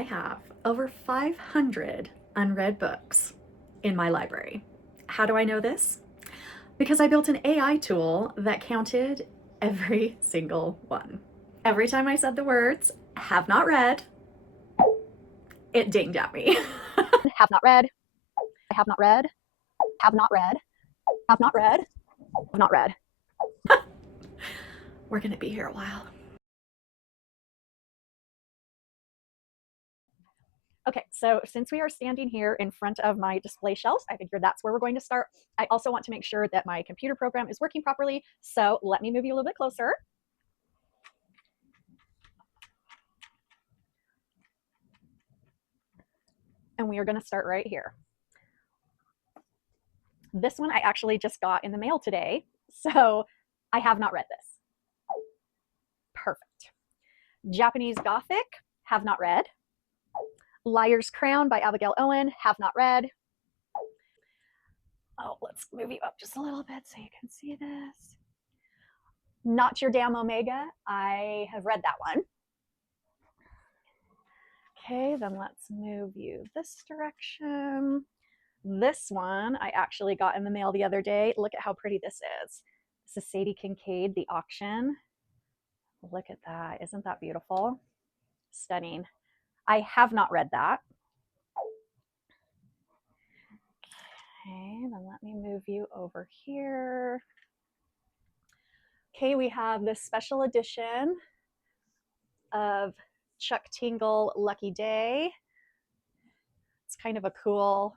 I have over 500 unread books in my library. How do I know this? Because I built an AI tool that counted every single one. Every time I said the words, have not read, it dinged at me. Have not read, I have not read, have not read, have not read, have not read. We're gonna be here a while. Okay, so since we are standing here in front of my display shelves, I figured that's where we're going to start. I also want to make sure that my computer program is working properly, so let me move you a little bit closer. And we are going to start right here. This one I actually just got in the mail today, so I have not read this. Perfect. Japanese Gothic, have not read. Liar's Crown by Abigail Owen, have not read. Oh, let's move you up just a little bit so you can see this. Not Your Damn Omega, I have read that one. Okay, then let's move you this direction. This one I actually got in the mail the other day. Look at how pretty this is. This is Sadie Kincaid, The Auction. Look at that. Isn't that beautiful? Stunning. I have not read that. Okay, then let me move you over here. Okay, we have this special edition of Chuck Tingle Lucky Day. It's kind of a cool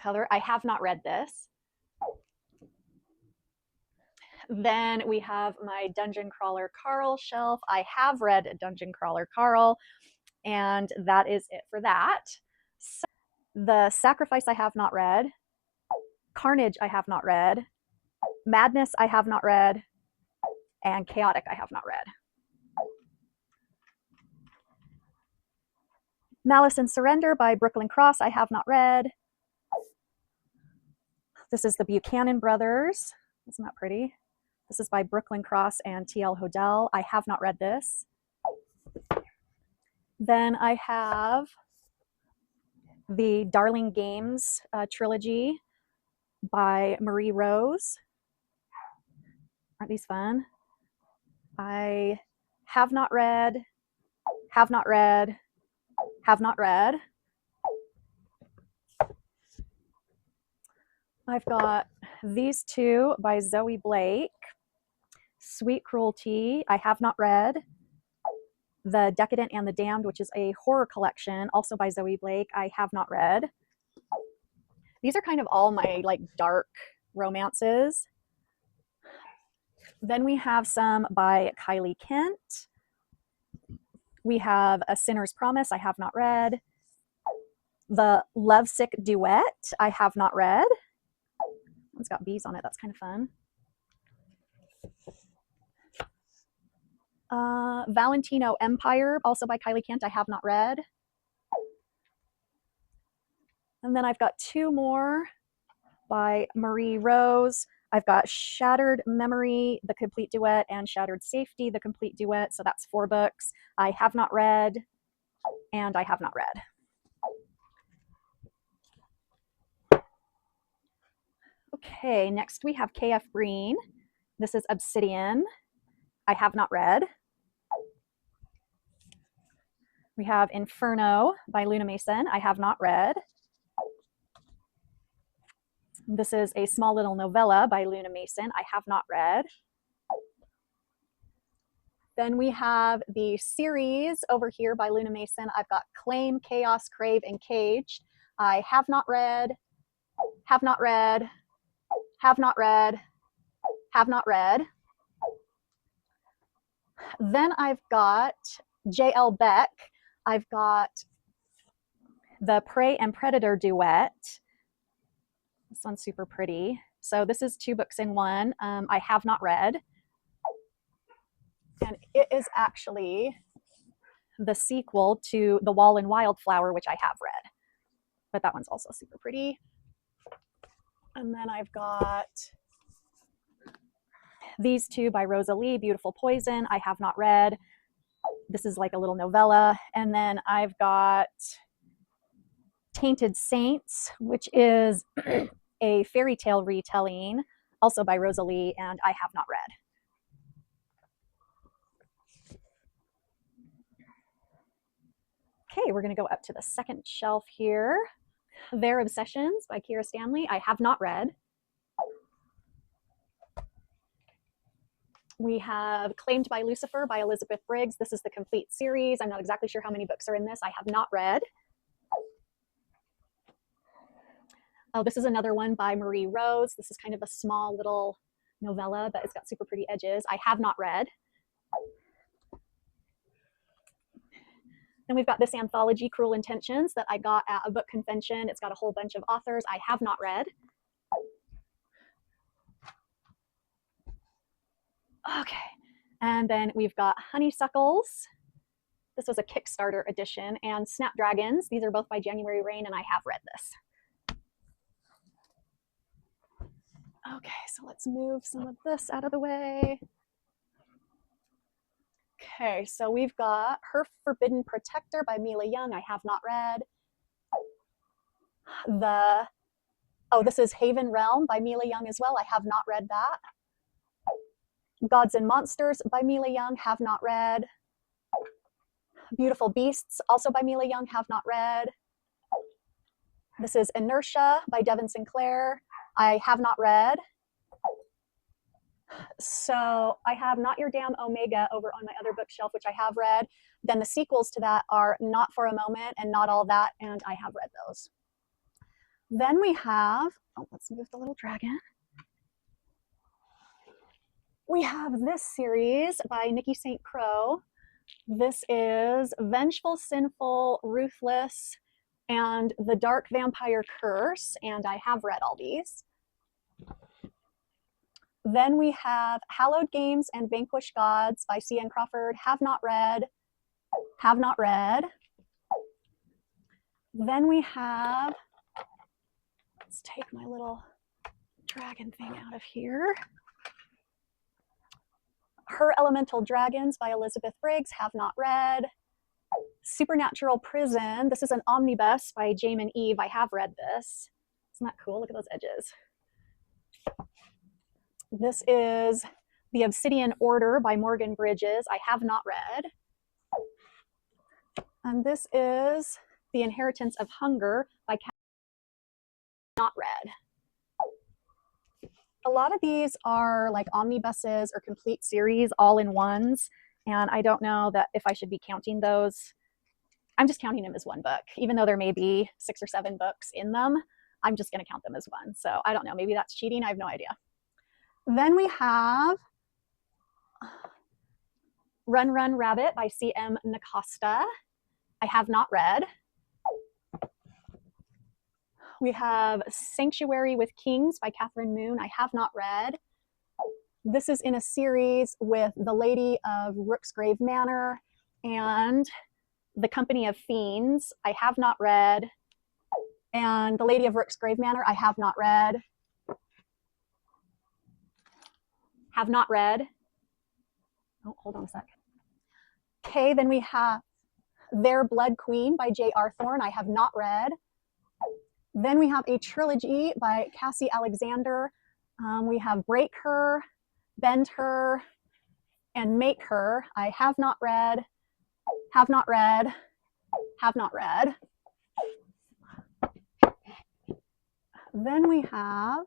color. I have not read this. Then we have my Dungeon Crawler Carl shelf. I have read Dungeon Crawler Carl, and that is it for that. So the Sacrifice I have not read. Carnage I have not read. Madness I have not read. And Chaotic I have not read. Malice and Surrender by Brooklyn Cross I have not read. This is the Buchanan Brothers. Isn't that pretty? This is by Brooklyn Cross and T.L. Hodel. I have not read this. Then I have the Darling Games trilogy by Marie Rose. Aren't these fun? I have not read, have not read, have not read. I've got these two by Zoe Blake. Sweet Cruelty, I have not read. The Decadent and the Damned, which is a horror collection, also by Zoe Blake, I have not read. These are kind of all my like dark romances. Then we have some by Kylie Kent. We have A Sinner's Promise, I have not read. The Lovesick Duet, I have not read. It's got bees on it, that's kind of fun. Valentino Empire, also by Kylie Kent, I have not read. And then I've got two more by Marie Rose. I've got Shattered Memory, the complete duet, and Shattered Safety, the complete duet. So that's 4 books. I have not read, and I have not read. Okay, next we have K.F. Breene. This is Obsidian. I have not read. We have Inferno by Luna Mason. I have not read. This is A Small Little Novella by Luna Mason. I have not read. Then we have the series over here by Luna Mason. I've got Claim, Chaos, Crave, and Caged. I have not read, have not read, have not read, have not read. Then I've got J.L. Beck. I've got the Prey and Predator duet. This one's super pretty. So this is 2 books in one. I have not read. And it is actually the sequel to The Wall and Wildflower, which I have read. But that one's also super pretty. And then I've got these 2 by Rosa Lee, Beautiful Poison. I have not read. This is like a little novella. And then I've got Tainted Saints, which is a fairy tale retelling, also by Rosalie, and I have not read. Okay, we're going to go up to the second shelf here. Their Obsessions by Kira Stanley, I have not read. We have Claimed by Lucifer by Elizabeth Briggs. This is the complete series. I'm not exactly sure how many books are in this. I have not read. Oh, this is another one by Marie Rose. This is kind of a small little novella, but it's got super pretty edges. I have not read. Then we've got this anthology, Cruel Intentions, that I got at a book convention. It's got a whole bunch of authors I have not read. Okay, and then we've got Honeysuckles. This was a Kickstarter edition, and Snapdragons. These are both by January Rain, and I have read this. Okay, so let's move some of this out of the way. Okay, so we've got Her Forbidden Protector by Mila Young. I have not read. This is Haven Realm by Mila Young as well. I have not read that. Gods and Monsters by Mila Young, have not read. Beautiful Beasts, also by Mila Young, have not read. This is Inertia by Devin Sinclair. I have not read. So I have Not Your Damn Omega over on my other bookshelf, which I have read. Then the sequels to that are Not for a Moment and Not All That, and I have read those. Then we have, let's move the little dragon. We have this series by Nikki St. Crow. This is Vengeful, Sinful, Ruthless, and The Dark Vampire Curse, and I have read all these. Then we have Hallowed Games and Vanquish Gods by C.N. Crawford, have not read, have not read. Then we have, let's take my little dragon thing out of here. Her Elemental Dragons by Elizabeth Briggs, have not read. Supernatural Prison, this is an omnibus by Jamin Eve. I have read this. Isn't that cool? Look at those edges. This is The Obsidian Order by Morgan Bridges. I have not read. And this is The Inheritance of Hunger by not read. A lot of these are like omnibuses or complete series all in ones, and I don't know that if I should be counting those. I'm just counting them as one book, even though there may be 6 or 7 books in them. I'm just going to count them as one. So I don't know, maybe that's cheating. I have no idea. Then we have Run Run Rabbit by C.M. Nacosta. I have not read. We have Sanctuary with Kings by Catherine Moon. I have not read. This is in a series with The Lady of Rooksgrave Manor and The Company of Fiends. I have not read. And The Lady of Rooksgrave Manor, I have not read. Have not read. Oh, hold on a sec. Okay, then we have Their Blood Queen by J.R. Thorne. I have not read. Then we have a trilogy by Cassie Alexander. We have Break Her, Bend Her, and Make Her. I have not read, have not read, have not read. Then we have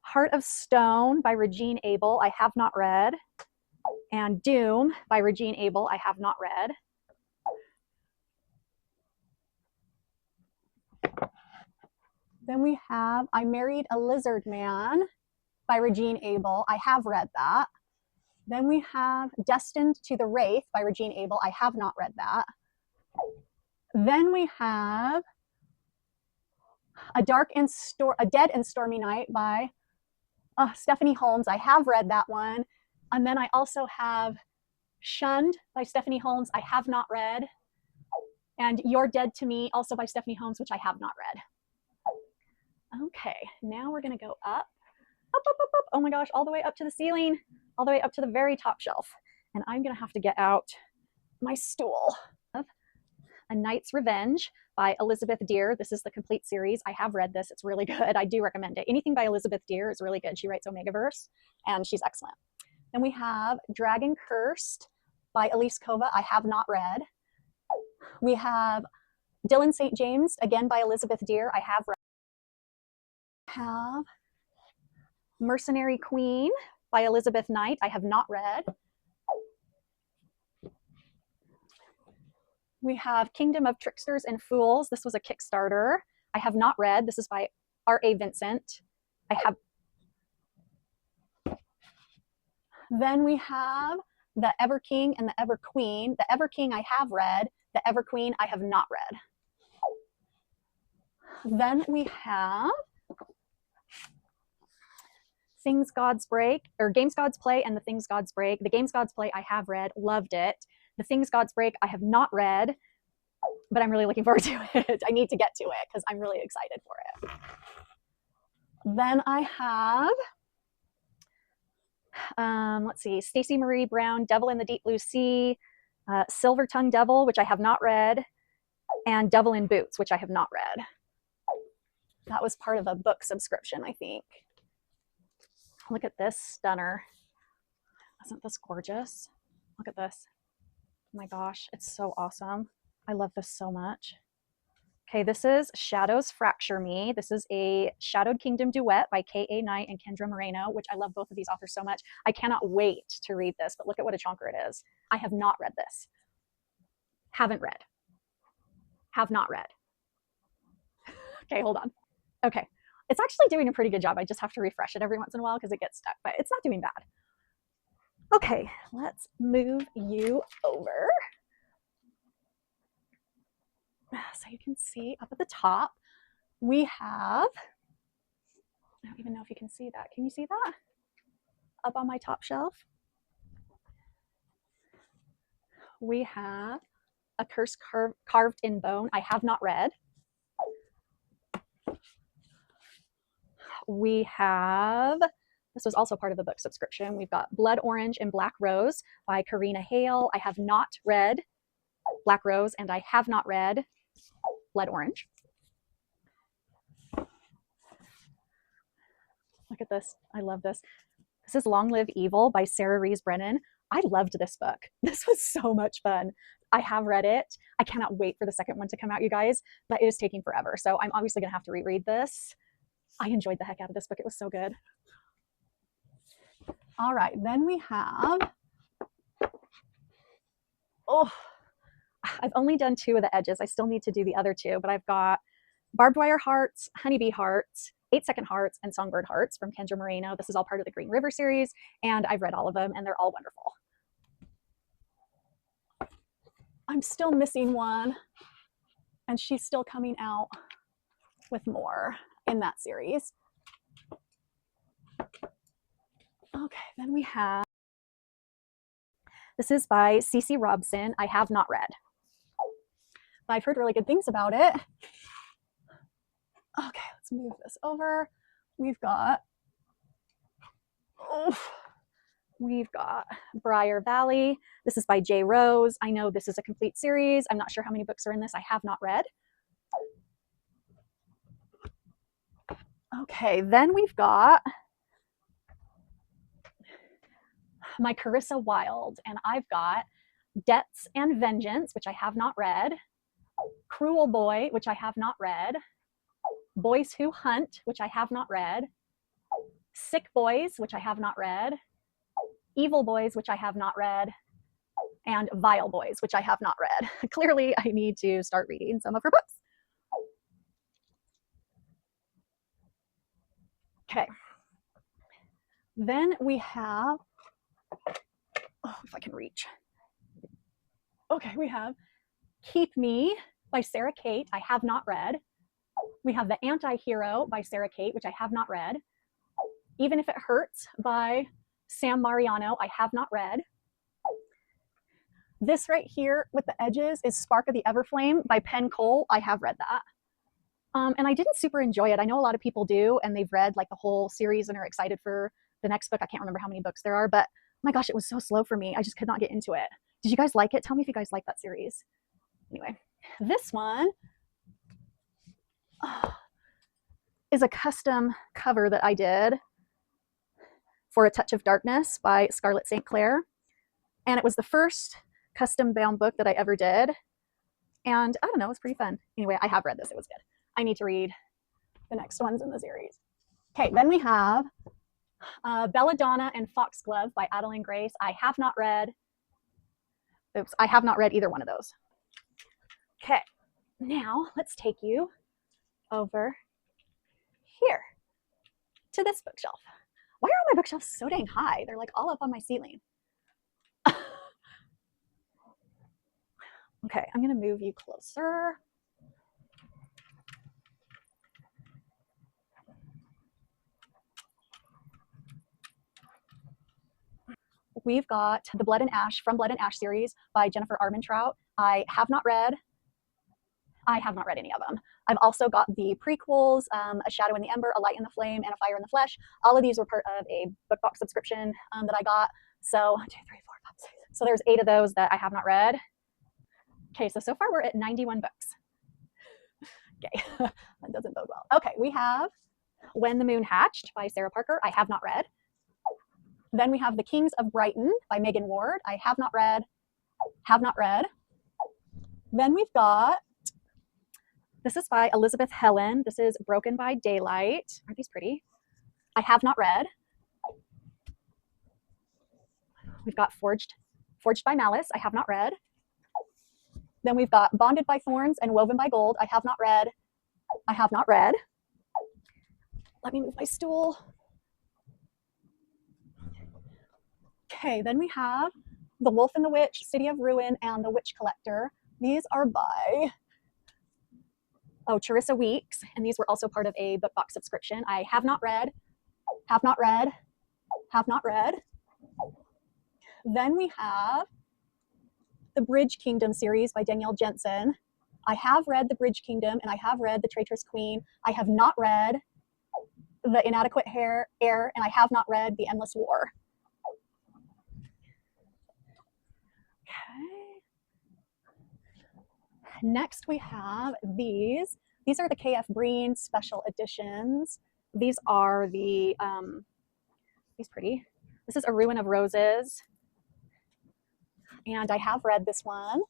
Heart of Stone by Regine Abel. I have not read. And Doom by Regine Abel. I have not read. Then we have I Married a Lizard Man by Regine Abel. I have read that. Then we have Destined to the Wraith by Regine Abel. I have not read that. Then we have A Dead and Stormy Night by Stephanie Holmes. I have read that one. And then I also have Shunned by Stephanie Holmes. I have not read. And You're Dead to Me, also by Stephanie Holmes, which I have not read. Okay, now we're going to go up. Up, up, up, up. Oh my gosh, all the way up to the ceiling. all the way up to the very top shelf. And I'm going to have to get out my stool. A Knight's Revenge by Elizabeth Dear. This is the complete series. I have read this. It's really good. I do recommend it. Anything by Elizabeth Dear is really good. She writes Omegaverse, and she's excellent. Then we have Dragon Cursed by Elise Kova. I have not read. We have Dylan St. James, again by Elizabeth Dear. I have read. Have Mercenary Queen by Elizabeth Knight. I have not read. We have Kingdom of Tricksters and Fools. This was a Kickstarter. I have not read. This is by R.A. Vincent. I have. Then we have The Ever King and the Ever Queen. The Ever King I have read. The Ever Queen I have not read. Then we have Things Gods Break, or Games Gods Play and The Things Gods Break. The Games Gods Play I have read, loved it. The Things Gods Break I have not read, but I'm really looking forward to it. I need to get to it because I'm really excited for it. Then I have, let's see, Stacey Marie Brown, Devil in the Deep Blue Sea, Silver Tongue Devil, which I have not read, and Devil in Boots, which I have not read. That was part of a book subscription, I think. Look at this stunner. Isn't this gorgeous? Look at this. Oh my gosh, it's so awesome. I love this so much. Okay, this is Shadows Fracture Me. This is a Shadowed Kingdom duet by K.A. Knight and Kendra Moreno, which I love both of these authors so much. I cannot wait to read this, but look at what a chonker it is. I have not read this. Haven't read. Have not read. Okay, hold on. Okay, it's actually doing a pretty good job. I just have to refresh it every once in a while because it gets stuck, but it's not doing bad. Okay, let's move you over. So you can see up at the top, we have, I don't even know if you can see that. Can you see that? Up on my top shelf, we have A Curse Carved in Bone. I have not read. We have, this was also part of the book subscription. We've got Blood Orange and Black Rose by Karina Hale. I have not read Black Rose, and I have not read Blood Orange. Look at this. I love this. This is Long Live Evil by Sarah Rees Brennan. I loved this book. This was so much fun. I have read it. I cannot wait for the second one to come out, you guys, but it is taking forever. So I'm obviously going to have to reread this. I enjoyed the heck out of this book. It was so good. All right, then we have, oh, I've only done 2 of the edges. I still need to do the other 2, but I've got Barbed Wire Hearts, Honeybee Hearts, 8-Second Hearts, and Songbird Hearts from Kendra Moreno. This is all part of the Green River series, and I've read all of them, and they're all wonderful. I'm still missing one, and she's still coming out with more in that series. Okay, then we have, this is by Cece Robson. I have not read, but I've heard really good things about it. Okay, let's move this over. We've got Briar Valley. This is by Jay Rose. I know this is a complete series. I'm not sure how many books are in this. I have not read. Okay, then we've got my Carissa Wild, and I've got Debts and Vengeance, which I have not read, Cruel Boy, which I have not read, Boys Who Hunt, which I have not read, Sick Boys, which I have not read, Evil Boys, which I have not read, and Vile Boys, which I have not read. Clearly, I need to start reading some of her books. Okay. Then we have, oh, if I can reach. Okay, we have Keep Me by Sarah Kate. I have not read. We have The Anti-Hero by Sarah Kate, which I have not read. Even If It Hurts by Sam Mariano. I have not read. This right here with the edges is Spark of the Everflame by Penn Cole. I have read that. And I didn't super enjoy it. I know a lot of people do, and they've read like the whole series and are excited for the next book. I can't remember how many books there are, but my gosh, it was so slow for me. I just could not get into it. Did you guys like it? Tell me if you guys like that series. Anyway, this one is a custom cover that I did for A Touch of Darkness by Scarlett St. Clair. And it was the first custom bound book that I ever did. And I don't know, it was pretty fun. Anyway, I have read this. It was good. I need to read the next ones in the series. Okay, then we have Belladonna and Foxglove by Adeline Grace. I have not read. Oops, I have not read either one of those. Okay, now let's take you over here to this bookshelf. Why are all my bookshelves so dang high? They're like all up on my ceiling. Okay, I'm gonna move you closer. We've got the Blood and Ash from Blood and Ash series by Jennifer Armentrout. I have not read any of them. I've also got the prequels, A Shadow in the Ember, A Light in the Flame, and A Fire in the Flesh. All of these were part of a book box subscription that I got. So 1, 2, 3, 4, 5, 6. So there's 8 of those that I have not read. Okay, so far we're at 91 books. Okay, that doesn't bode well. Okay, we have When the Moon Hatched by Sarah Parker. I have not read. Then we have The Kings of Brighton by Megan Ward. I have not read. Then we've got, this is by Elizabeth Helen. This is Broken by Daylight. Aren't these pretty? I have not read. We've got Forged by Malice. I have not read. Then we've got Bonded by Thorns and Woven by Gold. I have not read. Let me move my stool. Okay, then we have The Wolf and the Witch, City of Ruin, and The Witch Collector. These are by Charissa Weeks, and these were also part of a book box subscription. I have not read. Then we have the Bridge Kingdom series by Danielle Jensen. I have read the Bridge Kingdom, and I have read The Traitorous Queen. I have not read The Inadequate Heir, and I have not read The Endless War. Okay. Next we have these. These are the KF Breen special editions. These are the, these pretty. This is A Ruin of Roses. And I have read this one.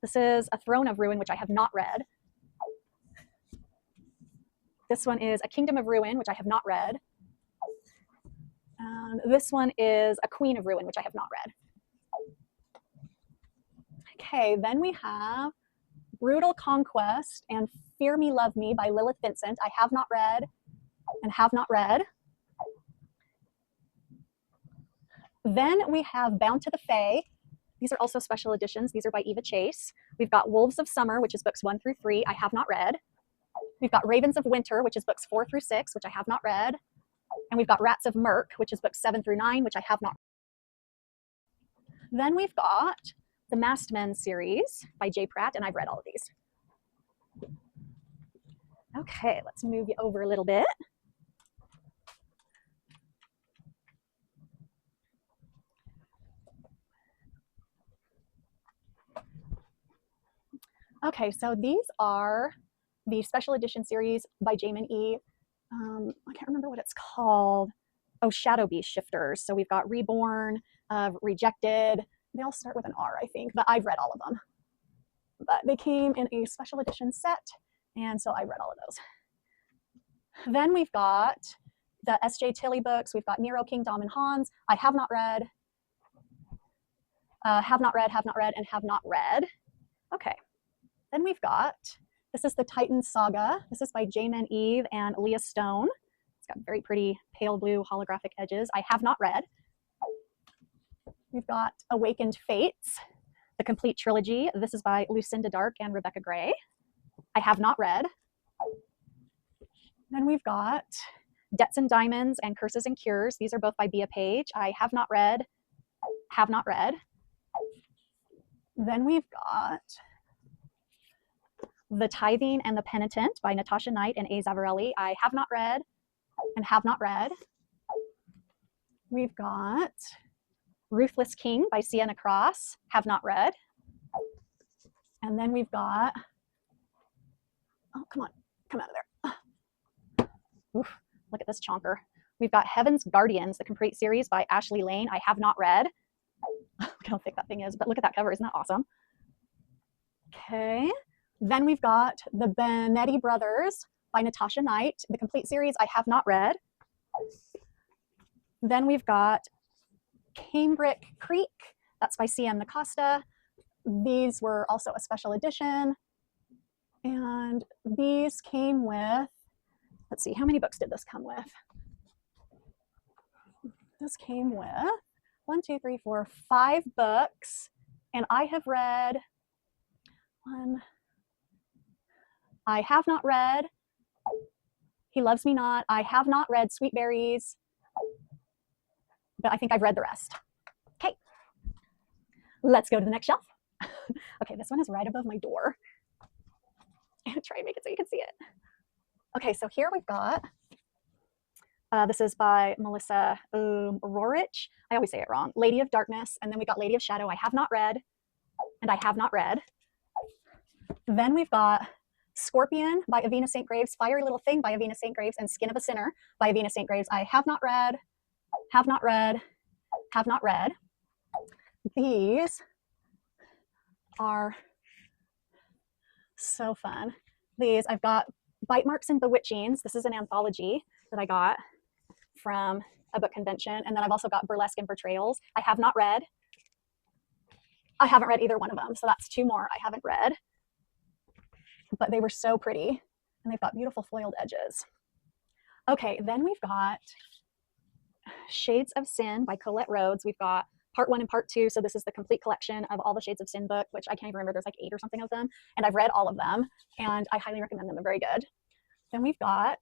This is A Throne of Ruin, which I have not read. This one is A Kingdom of Ruin, which I have not read. This one is A Queen of Ruin, which I have not read. Okay, then we have Brutal Conquest and Fear Me, Love Me by Lilith Vincent. I have not read. Then we have Bound to the Fae. These are also special editions. These are by Eva Chase. We've got Wolves of Summer, which is books 1 through 3. I have not read. We've got Ravens of Winter, which is books 4 through 6, which I have not read. And we've got Rats of Murk, which is books 7 through 9, which I have not. Then we've got the Masked Men series by Jay Pratt, and I've read all of these. Okay, let's move you over a little bit. Okay, so these are the special edition series by Jamin E. I can't remember what it's called. Oh, Shadow Beast Shifters. So we've got Reborn, Rejected. They all start with an R, I think, but I've read all of them. But they came in a special edition set, and so I read all of those. Then we've got the S.J. Tilley books. We've got Nero, King, Dom, and Hans. I have not read. Have not read. Okay. Then we've got, this is the Titan Saga. This is by Jamin Eve and Leah Stone. It's got very pretty pale blue holographic edges. I have not read. We've got Awakened Fates, the complete trilogy. This is by Lucinda Dark and Rebecca Gray. I have not read. Then we've got Debts and Diamonds and Curses and Cures. These are both by Bea Page. I have not read. Then we've got The Tithing and the Penitent by Natasha Knight and A. Zavarelli. I have not read. We've got Ruthless King by Sienna Cross, have not read. And then we've got, oh, come on, come out of there. Oof, look at this chonker. We've got Heaven's Guardians, the complete series by Ashley Lane. I have not read. Look how thick that thing is, but look at that cover. Isn't that awesome? Okay. Then we've got The Benetti Brothers by Natasha Knight, the complete series. I have not read. Then we've got Cambric Creek. That's by C.M. Nacosta. These were also a special edition. And these came with, let's see, how many books did this come with? This came with 1, 2, 3, 4, 5 books. And I have read one. I have not read He Loves Me Not. I have not read Sweet Berries, but I think I've read the rest. Okay, let's go to the next shelf. Okay, this one is right above my door. I'm gonna try and make it so you can see it. Okay, so here we've got, this is by Melissa Rorich. I always say it wrong. Lady of Darkness, and then we got Lady of Shadow. I have not read, and I have not read. Then we've got Scorpion by Avina St. Graves, Fiery Little Thing by Avina St. Graves, and Skin of a Sinner by Avina St. Graves. I have not read, have not read, have not read. These are so fun. These, I've got Bite Marks and Bewitchings. This is an anthology that I got from a book convention. And then I've also got Burlesque and Portrayals. I have not read. I haven't read either one of them. So that's 2 more I haven't read. But they were so pretty. And they've got beautiful foiled edges. Okay, then we've got Shades of Sin by Colette Rhodes. We've got part 1 and part 2. So this is the complete collection of all the Shades of Sin book, which I can't even remember. There's like 8 or something of them. And I've read all of them. And I highly recommend them. They're very good. Then we've got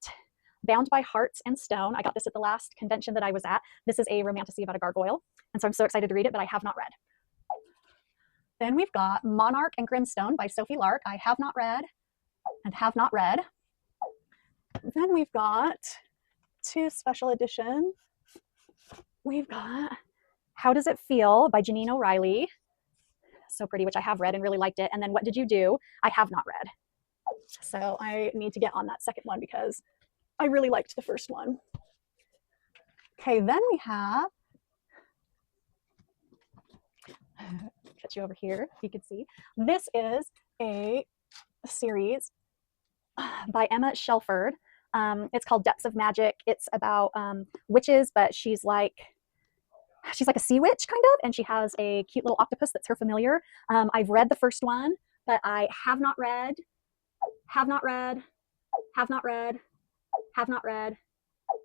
Bound by Hearts and Stone. I got this at the last convention that I was at. This is a romantasy about a gargoyle. And so I'm so excited to read it, but I have not read. Then we've got Monarch and Grimstone by Sophie Lark. I have not read and have not read. Then we've got 2 special editions. We've got How Does It Feel by Janine O'Reilly. So pretty, which I have read and really liked it. And then What Did You Do? I have not read. So I need to get on that second one because I really liked the first one. Okay, then we have, put you over here, you can see. This is a series by Emma Shelford. It's called Depths of Magic. It's about witches, but she's like a sea witch kind of, and she has a cute little octopus that's her familiar. I've read the first one, but I have not read, have not read, have not read, have not read,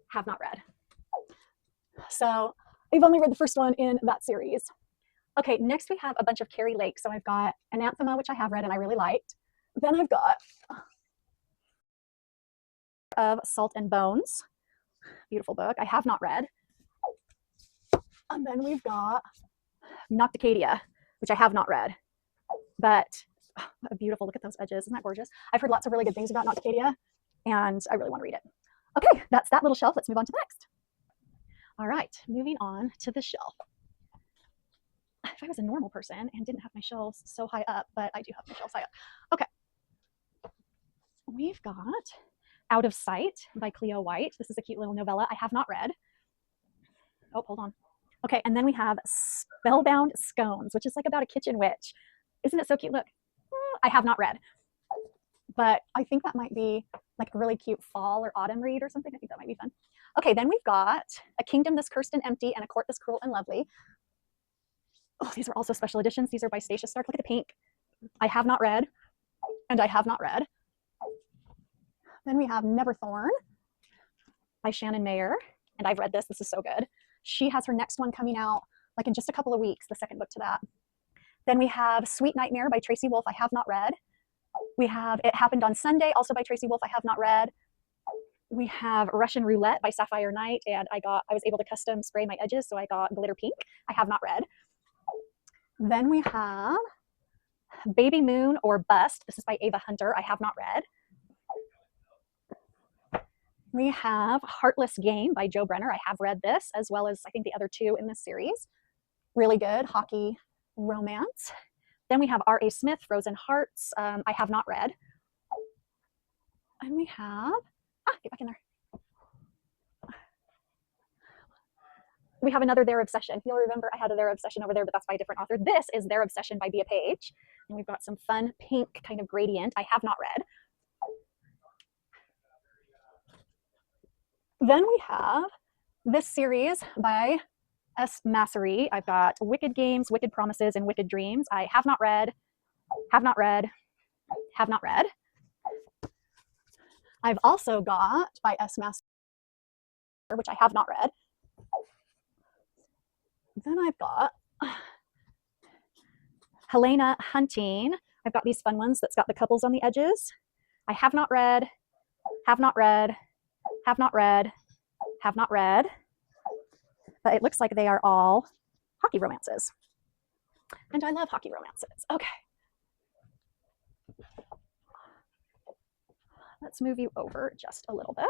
have not read. So I've only read the first one in that series. Okay, next we have a bunch of Carrie Lake. So I've got Anathema, which I have read and I really liked. Then I've got of Salt and Bones. Beautiful book. I have not read. And then we've got Nocticadia, which I have not read. But a beautiful, look at those edges. Isn't that gorgeous? I've heard lots of really good things about Nocticadia, and I really want to read it. Okay, that's that little shelf. Let's move on to the next. All right, moving on to the shelf. If I was a normal person and didn't have my shelves so high up, but I do have my shelves high up. Okay. We've got Out of Sight by Cleo White. This is a cute little novella I have not read. Oh, hold on. Okay, and then we have Spellbound Scones, which is like about a kitchen witch. Isn't it so cute? Look, I have not read. But I think that might be like a really cute fall or autumn read or something. I think that might be fun. Okay, then we've got A Kingdom This Cursed and Empty and A Court This Cruel and Lovely. Oh, these are also special editions. These are by Stacia Stark. Look at the pink. I have not read, and I have not read. Then we have Neverthorn by Shannon Mayer, and I've read this. This is so good. She has her next one coming out like in just a couple of weeks, the second book to that. Then we have Sweet Nightmare by Tracy Wolf. I have not read. We have It Happened on Sunday, also by Tracy Wolf. I have not read. We have Russian Roulette by Sapphire Knight, and I was able to custom spray my edges, so I got glitter pink. I have not read. Then we have Baby Moon or Bust. This is by Ava Hunter. I have not read. We have Heartless Game by Joe Brenner. I have read this, as well as I think the other two in this series. Really good hockey romance. Then we have R.A. Smith, Frozen Hearts. I have not read. And we have, get back in there. We have another Their Obsession. You'll remember I had a Their Obsession over there, but that's by a different author. This is Their Obsession by Bea Page. And we've got some fun pink kind of gradient. I have not read. Then we have this series by S. Massery. I've got Wicked Games, Wicked Promises, and Wicked Dreams. I have not read, have not read, have not read. I've also got by S. Massery, which I have not read. Then I've got Helena Hunting. I've got these fun ones that's got the couples on the edges. I have not read, have not read, have not read, have not read. But it looks like they are all hockey romances. And I love hockey romances. Okay. Let's move you over just a little bit.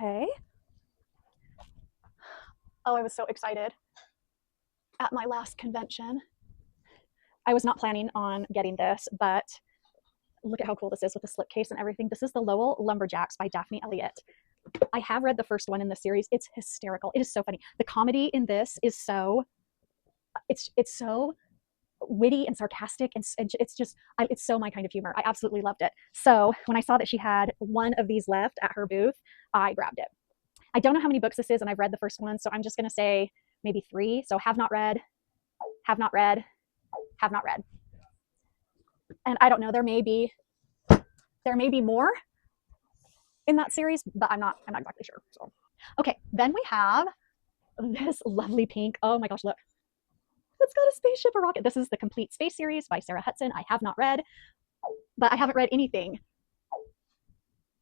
Okay. Oh, I was so excited at my last convention. I was not planning on getting this, but look at how cool this is with the slipcase and everything. This is the Lowell Lumberjacks by Daphne Elliott. I have read the first one in the series. It's hysterical. It is so funny. The comedy in this is so, it's so witty and sarcastic, and it's just, it's so my kind of humor. I absolutely loved it. So when I saw that she had one of these left at her booth, I grabbed it. I don't know how many books this is, and I've read the first one, so I'm just going to say maybe 3. So have not read, have not read, have not read. And I don't know, there may be more in that series, but I'm not exactly sure. So okay, then we have this lovely pink. Oh my gosh, look. It's got a spaceship, a rocket. This is the Complete Space series by Sarah Hudson. I have not read, but I haven't read anything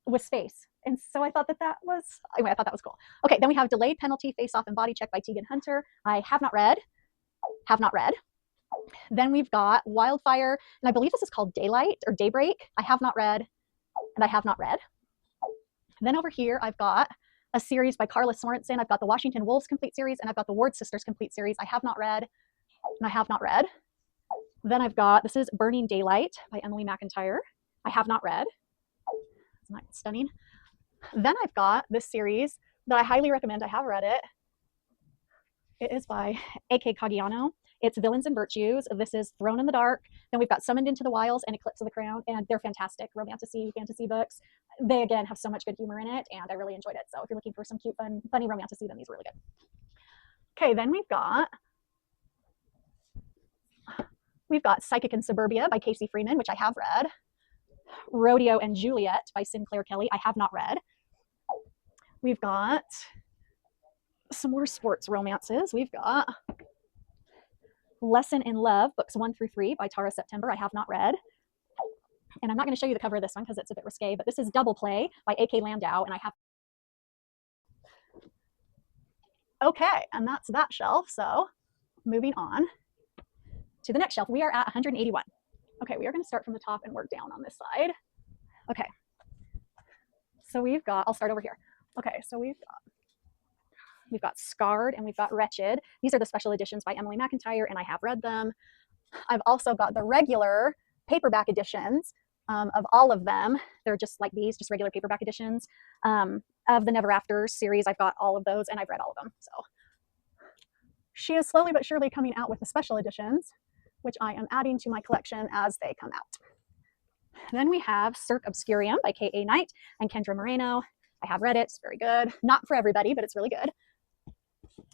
with space. And so I thought that was, anyway, I thought that was cool. Okay, then we have Delayed Penalty, Face Off, and Body Check by Tegan Hunter. I have not read, have not read. Then we've got Wildfire, and I believe this is called Daylight or Daybreak. I have not read, and I have not read. And then over here, I've got a series by Carla Sorensen. I've got the Washington Wolves complete series, and I've got the Ward Sisters complete series. I have not read, and I have not read. Then I've got, this is Burning Daylight by Emily McIntyre. I have not read. Isn't that stunning? Then I've got this series that I highly recommend. I have read it. It is by A.K. Caggiano. It's Villains and Virtues. This is Thrown in the Dark. Then we've got Summoned into the Wilds and Eclipse of the Crown, and they're fantastic romantasy fantasy books. They, again, have so much good humor in it, and I really enjoyed it. So if you're looking for some cute, fun, funny romantasy, then these are really good. Okay, then we've got Psychic in Suburbia by Casey Freeman, which I have read. Rodeo and Juliet by Sinclair Kelly. I have not read. We've got some more sports romances. We've got Lesson in Love, books 1 through 3 by Tara September. I have not read. And I'm not going to show you the cover of this one because it's a bit risque, but this is Double Play by A.K. Landau, and I have. Okay, and that's that shelf. So moving on to the next shelf, we are at 181. Okay, we are going to start from the top and work down on this side. Okay, so I'll start over here. Okay, so we've got Scarred and we've got Wretched. These are the special editions by Emily McIntyre, and I have read them. I've also got the regular paperback editions of all of them. They're just like these, just regular paperback editions of the Never After series. I've got all of those, and I've read all of them. So she is slowly but surely coming out with the special editions, which I am adding to my collection as they come out. Then we have Cirque Obscurium by K.A. Knight and Kendra Moreno. I have read it. It's very good. Not for everybody, but it's really good.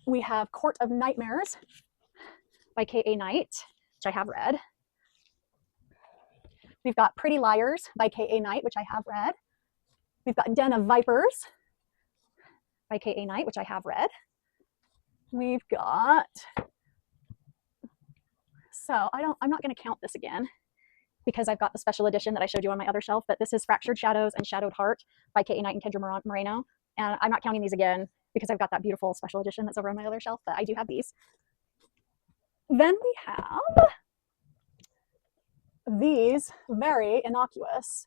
We have Court of Nightmares by K.A. Knight, which I have read. We've got Pretty Liars by K.A. Knight, which I have read. We've got Den of Vipers by K.A. Knight, which I have read. We've got, so I'm not going to count this again because I've got the special edition that I showed you on my other shelf, but this is Fractured Shadows and Shadowed Heart by K.A. Knight and Kendra Moreno. And I'm not counting these again because I've got that beautiful special edition that's over on my other shelf, but I do have these. Then we have these very innocuous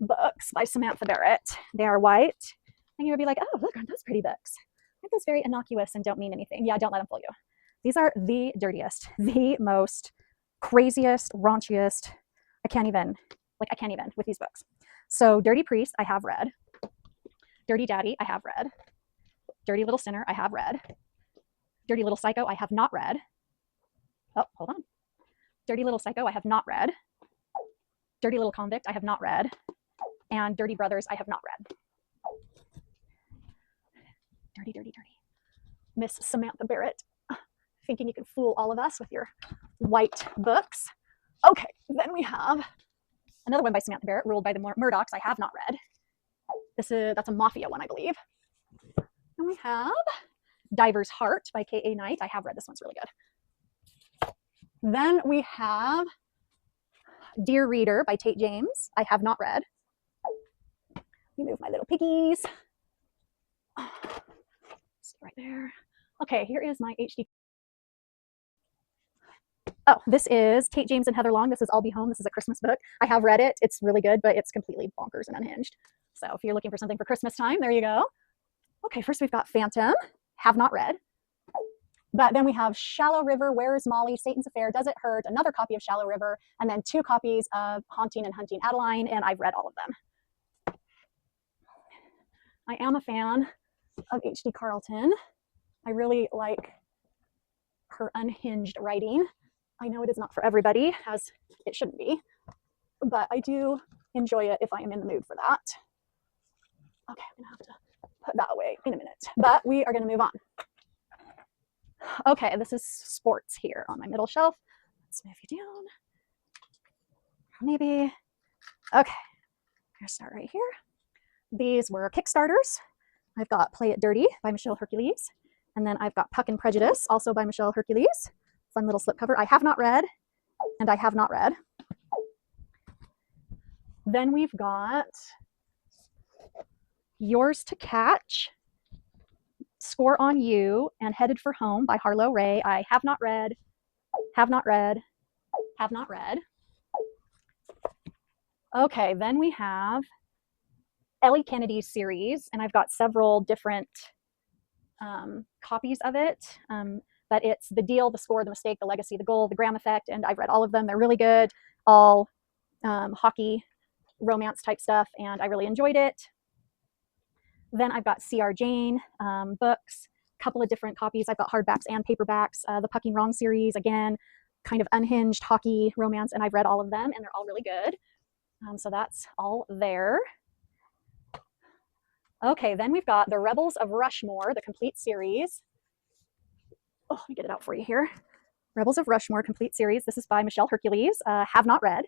books by Samantha Barrett. They are white, and you would be like, oh, look, aren't those pretty books? Aren't those very innocuous and don't mean anything? Yeah, don't let them fool you. These are the dirtiest, the most craziest, raunchiest. I can't even with these books. So, Dirty Priest, I have read. Dirty Daddy, I have read. Dirty Little Sinner, I have read. Dirty Little Psycho, I have not read. Oh, hold on. Dirty Little Psycho, I have not read. Dirty Little Convict, I have not read. And Dirty Brothers, I have not read. Dirty, dirty, dirty. Miss Samantha Barrett, thinking you can fool all of us with your white books. Okay, then we have another one by Samantha Barrett, Ruled by the Murdochs, I have not read. That's a mafia one, I believe. And we have Diver's Heart by K.A. Knight. I have read this one's really good. Then we have Dear Reader by Tate James. I have not read. Let me move my little piggies. Right there. Okay, here is my HD. Oh, this is Tate James and Heather Long. This is I'll Be Home. This is a Christmas book. I have read it. It's really good, but it's completely bonkers and unhinged. So if you're looking for something for Christmas time, there you go. Okay, first we've got Phantom. Have not read. But then we have Shallow River, Where is Molly, Satan's Affair, Does It Hurt, another copy of Shallow River, and then 2 copies of Haunting and Hunting Adeline, and I've read all of them. I am a fan of H.D. Carlton. I really like her unhinged writing. I know it is not for everybody, as it shouldn't be, but I do enjoy it if I am in the mood for that. Okay, I'm gonna have to put that away in a minute, but we are gonna move on. Okay, this is sports here on my middle shelf. Let's move you down. Maybe. Okay, I'm gonna start right here. These were Kickstarters. I've got Play It Dirty by Michelle Hercules. And then I've got Puck and Prejudice, also by Michelle Hercules. Fun little slipcover. I have not read, and I have not read. Then we've got Yours to Catch, Score on You, and Headed for Home by Harlow Ray. I have not read, have not read, have not read. Okay, then we have Ellie Kennedy's series, and I've got several different copies of it. But it's The Deal, The Score, The Mistake, The Legacy, The Goal, The Graham Effect, and I've read all of them. They're really good, all hockey romance type stuff, and I really enjoyed it. Then I've got C.R. Jane books, a couple of different copies. I've got hardbacks and paperbacks. The Pucking Wrong series, again, kind of unhinged hockey romance, and I've read all of them, and they're all really good. So that's all there. Okay, then we've got The Rebels of Rushmore, the complete series. Oh, let me get it out for you here. Rebels of Rushmore, complete series. This is by Michelle Hercules. Have not read.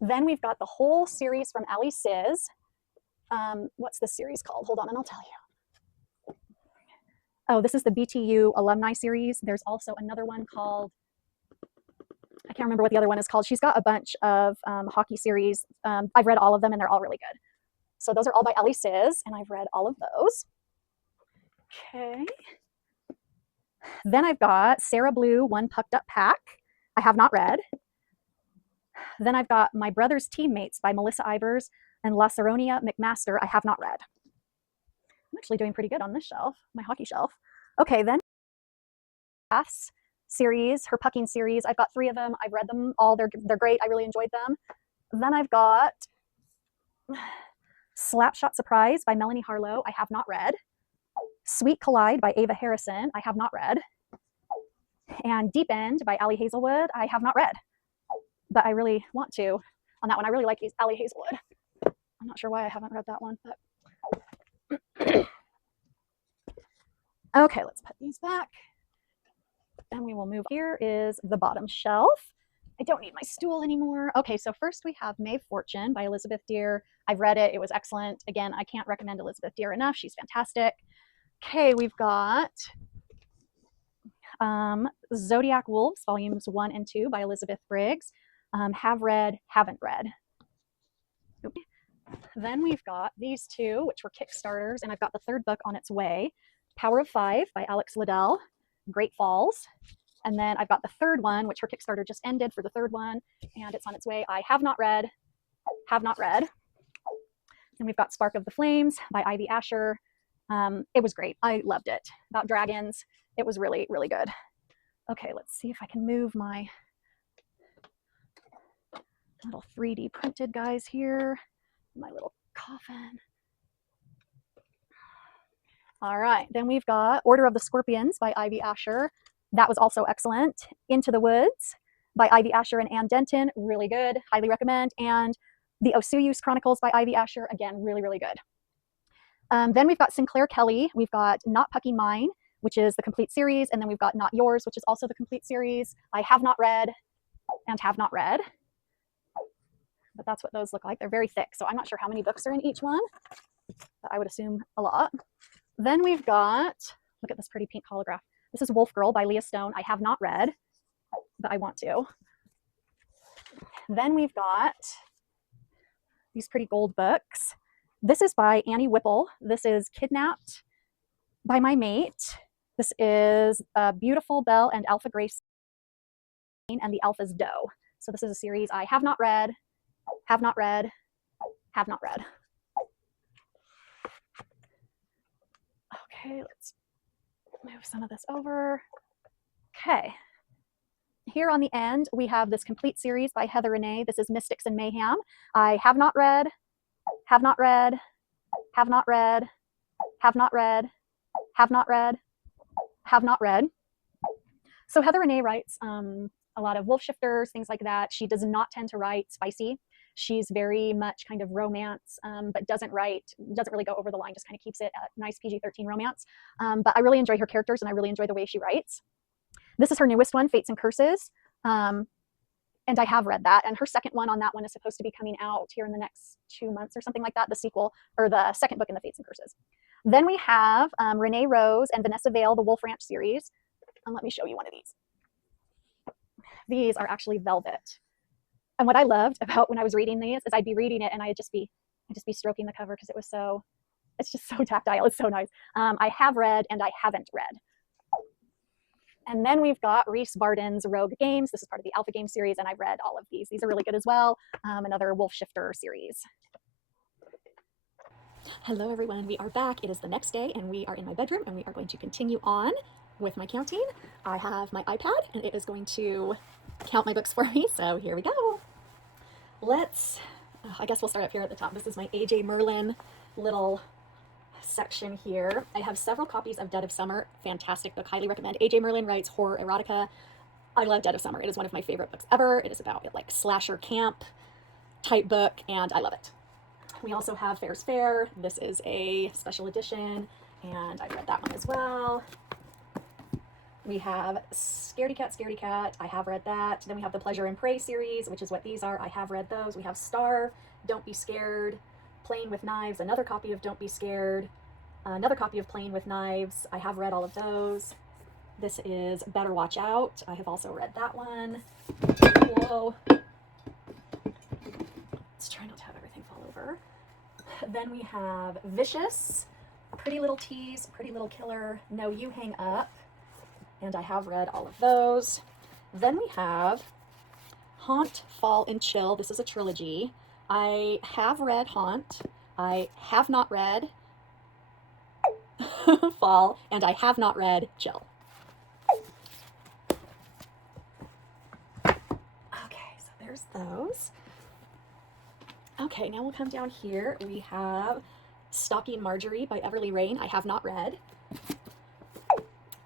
Then we've got the whole series from Ali Siz. What's this series called? Hold on, and I'll tell you. Oh, this is the BTU alumni series. There's also another one called, I can't remember what the other one is called. She's got a bunch of hockey series. I've read all of them, and they're all really good. So those are all by Ali Siz, and I've read all of those. Okay. Then I've got Sarah Blue, One Pucked Up Pack. I have not read. Then I've got My Brother's Teammates by Melissa Ivers and La Saronia McMaster. I have not read. I'm actually doing pretty good on this shelf, my hockey shelf. Okay, then Paths series, her Pucking series. I've got 3 of them. I've read them all. They're great. I really enjoyed them. Then I've got Slapshot Surprise by Melanie Harlow. I have not read. Sweet Collide by Ava Harrison. I have not read. And Deep End by Allie Hazelwood. I have not read, but I really want to on that one. I really like Allie Hazelwood. I'm not sure why I haven't read that one, but okay, let's put these back. And we will move. Here is the bottom shelf. I don't need my stool anymore. Okay, so first we have May Fortune by Elizabeth Dear. I've read it. It was excellent. Again, I can't recommend Elizabeth Dear enough. She's fantastic. Okay, we've got Zodiac Wolves, volumes 1 and 2 by Elizabeth Briggs. Have read, haven't read. Okay. Then we've got these 2, which were Kickstarters, and I've got the 3rd book on its way. Power of 5 by Alex Liddell. Great Falls. And then I've got the third one, which her Kickstarter just ended for the third one, and it's on its way. I have not read, have not read. And we've got Spark of the Flames by Ivy Asher. It was great. I loved it. About dragons. It was really, really good. Okay, let's see if I can move my little 3D printed guys here. My little coffin. All right, then we've got Order of the Scorpions by Ivy Asher. That was also excellent. Into the Woods by Ivy Asher and Ann Denton. Really good. Highly recommend. And The Osuyus Chronicles by Ivy Asher. Again, really, really good. Then we've got Sinclair Kelly. We've got Not Pucky Mine, which is the complete series. And then we've got Not Yours, which is also the complete series. I have not read and have not read. But that's what those look like. They're very thick. So I'm not sure how many books are in each one, but I would assume a lot. Then we've got, look at this pretty pink holograph. This is Wolf Girl by Leah Stone. I have not read, but I want to. Then we've got these pretty gold books. This is by Annie Whipple. This is Kidnapped by My Mate. This is Beautiful Belle and Alpha Grace and the Alpha's Doe. So this is a series I have not read, have not read, have not read. Okay, let's move some of this over. Okay. Here on the end, we have this complete series by Heather Renee. This is Mystics and Mayhem. I have not read, have not read, have not read, have not read, have not read, have not read. So Heather Renee writes a lot of wolf shifters, things like that. She does not tend to write spicy. She's very much kind of romance, but doesn't really go over the line, just kind of keeps it a nice PG-13 romance. But I really enjoy her characters and I really enjoy the way she writes. This is her newest one, Fates and Curses. And I have read that. And her second one on that one is supposed to be coming out here in the next 2 months or something like that, the sequel, or the second book in the Fates and Curses. Then we have Renee Rose and Vanessa Vale, the Wolf Ranch series. And let me show you one of these. These are actually velvet. And what I loved about when I was reading these is I'd be reading it and I'd just be stroking the cover because it's just so tactile. It's so nice. I have read and I haven't read. And then we've got Reese Barden's Rogue Games. This is part of the Alpha Game series, and I've read all of these. These are really good as well. Another Wolf Shifter series. Hello everyone, we are back. It is the next day and we are in my bedroom and we are going to continue on with my counting. I have my iPad and it is going to count my books for me, so here we go. I guess we'll start up here at the top. This is my A.J. Merlin little section here. I have several copies of Dead of Summer. Fantastic book, highly recommend. A.J. Merlin writes horror erotica. I love Dead of Summer. It is one of my favorite books ever. It is about like slasher camp type book and I love it. We also have Fair's Fair. This is a special edition and I've read that one as well. We have Scaredy Cat. I have read that. Then we have the Pleasure and Prey series, which is what these are. I have read those. We have Starve, Don't Be Scared, Playing with Knives, another copy of Don't Be Scared, another copy of Playing with Knives. I have read all of those. This is Better Watch Out. I have also read that one. Whoa. Let's try not to have everything fall over. Then we have Vicious, Pretty Little Tease, Pretty Little Killer, No You Hang Up. And I have read all of those. Then we have Haunt, Fall, and Chill. This is a trilogy. I have read Haunt. I have not read Fall, and I have not read Chill. Okay, so there's those. Okay, now we'll come down here. We have Stalking Marjorie by Everly Rain. I have not read.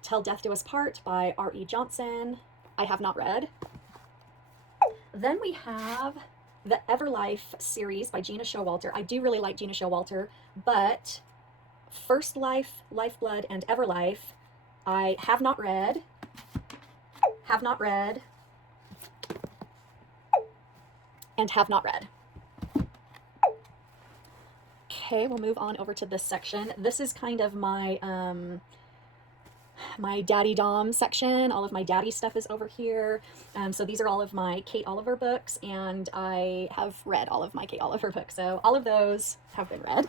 Till Death Do Us Part by R.E. Johnson. I have not read. Then we have the Everlife series by Gina Showalter. I do really like Gina Showalter, but First Life, Lifeblood, and Everlife, I have not read, and have not read. Okay, we'll move on over to this section. This is kind of my my daddy dom section. All of my daddy stuff is over here. So these are all of my Kate Oliver books, and I have read all of my Kate Oliver books. So all of those have been read.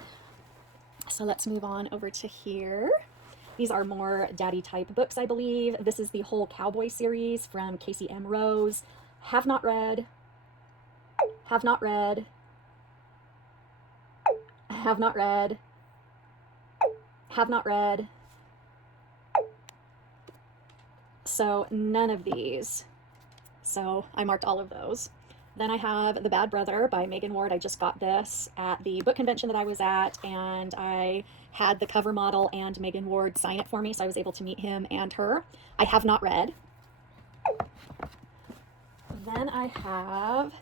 So let's move on over to here. These are more daddy type books, I believe. This is the whole cowboy series from Casey M. Rose. Have not read. Have not read. Have not read. Have not read. So none of these. So I marked all of those. Then I have The Bad Brother by Megan Ward. I just got this at the book convention that I was at, and I had the cover model and Megan Ward sign it for me, so I was able to meet him and her. I have not read. Then I have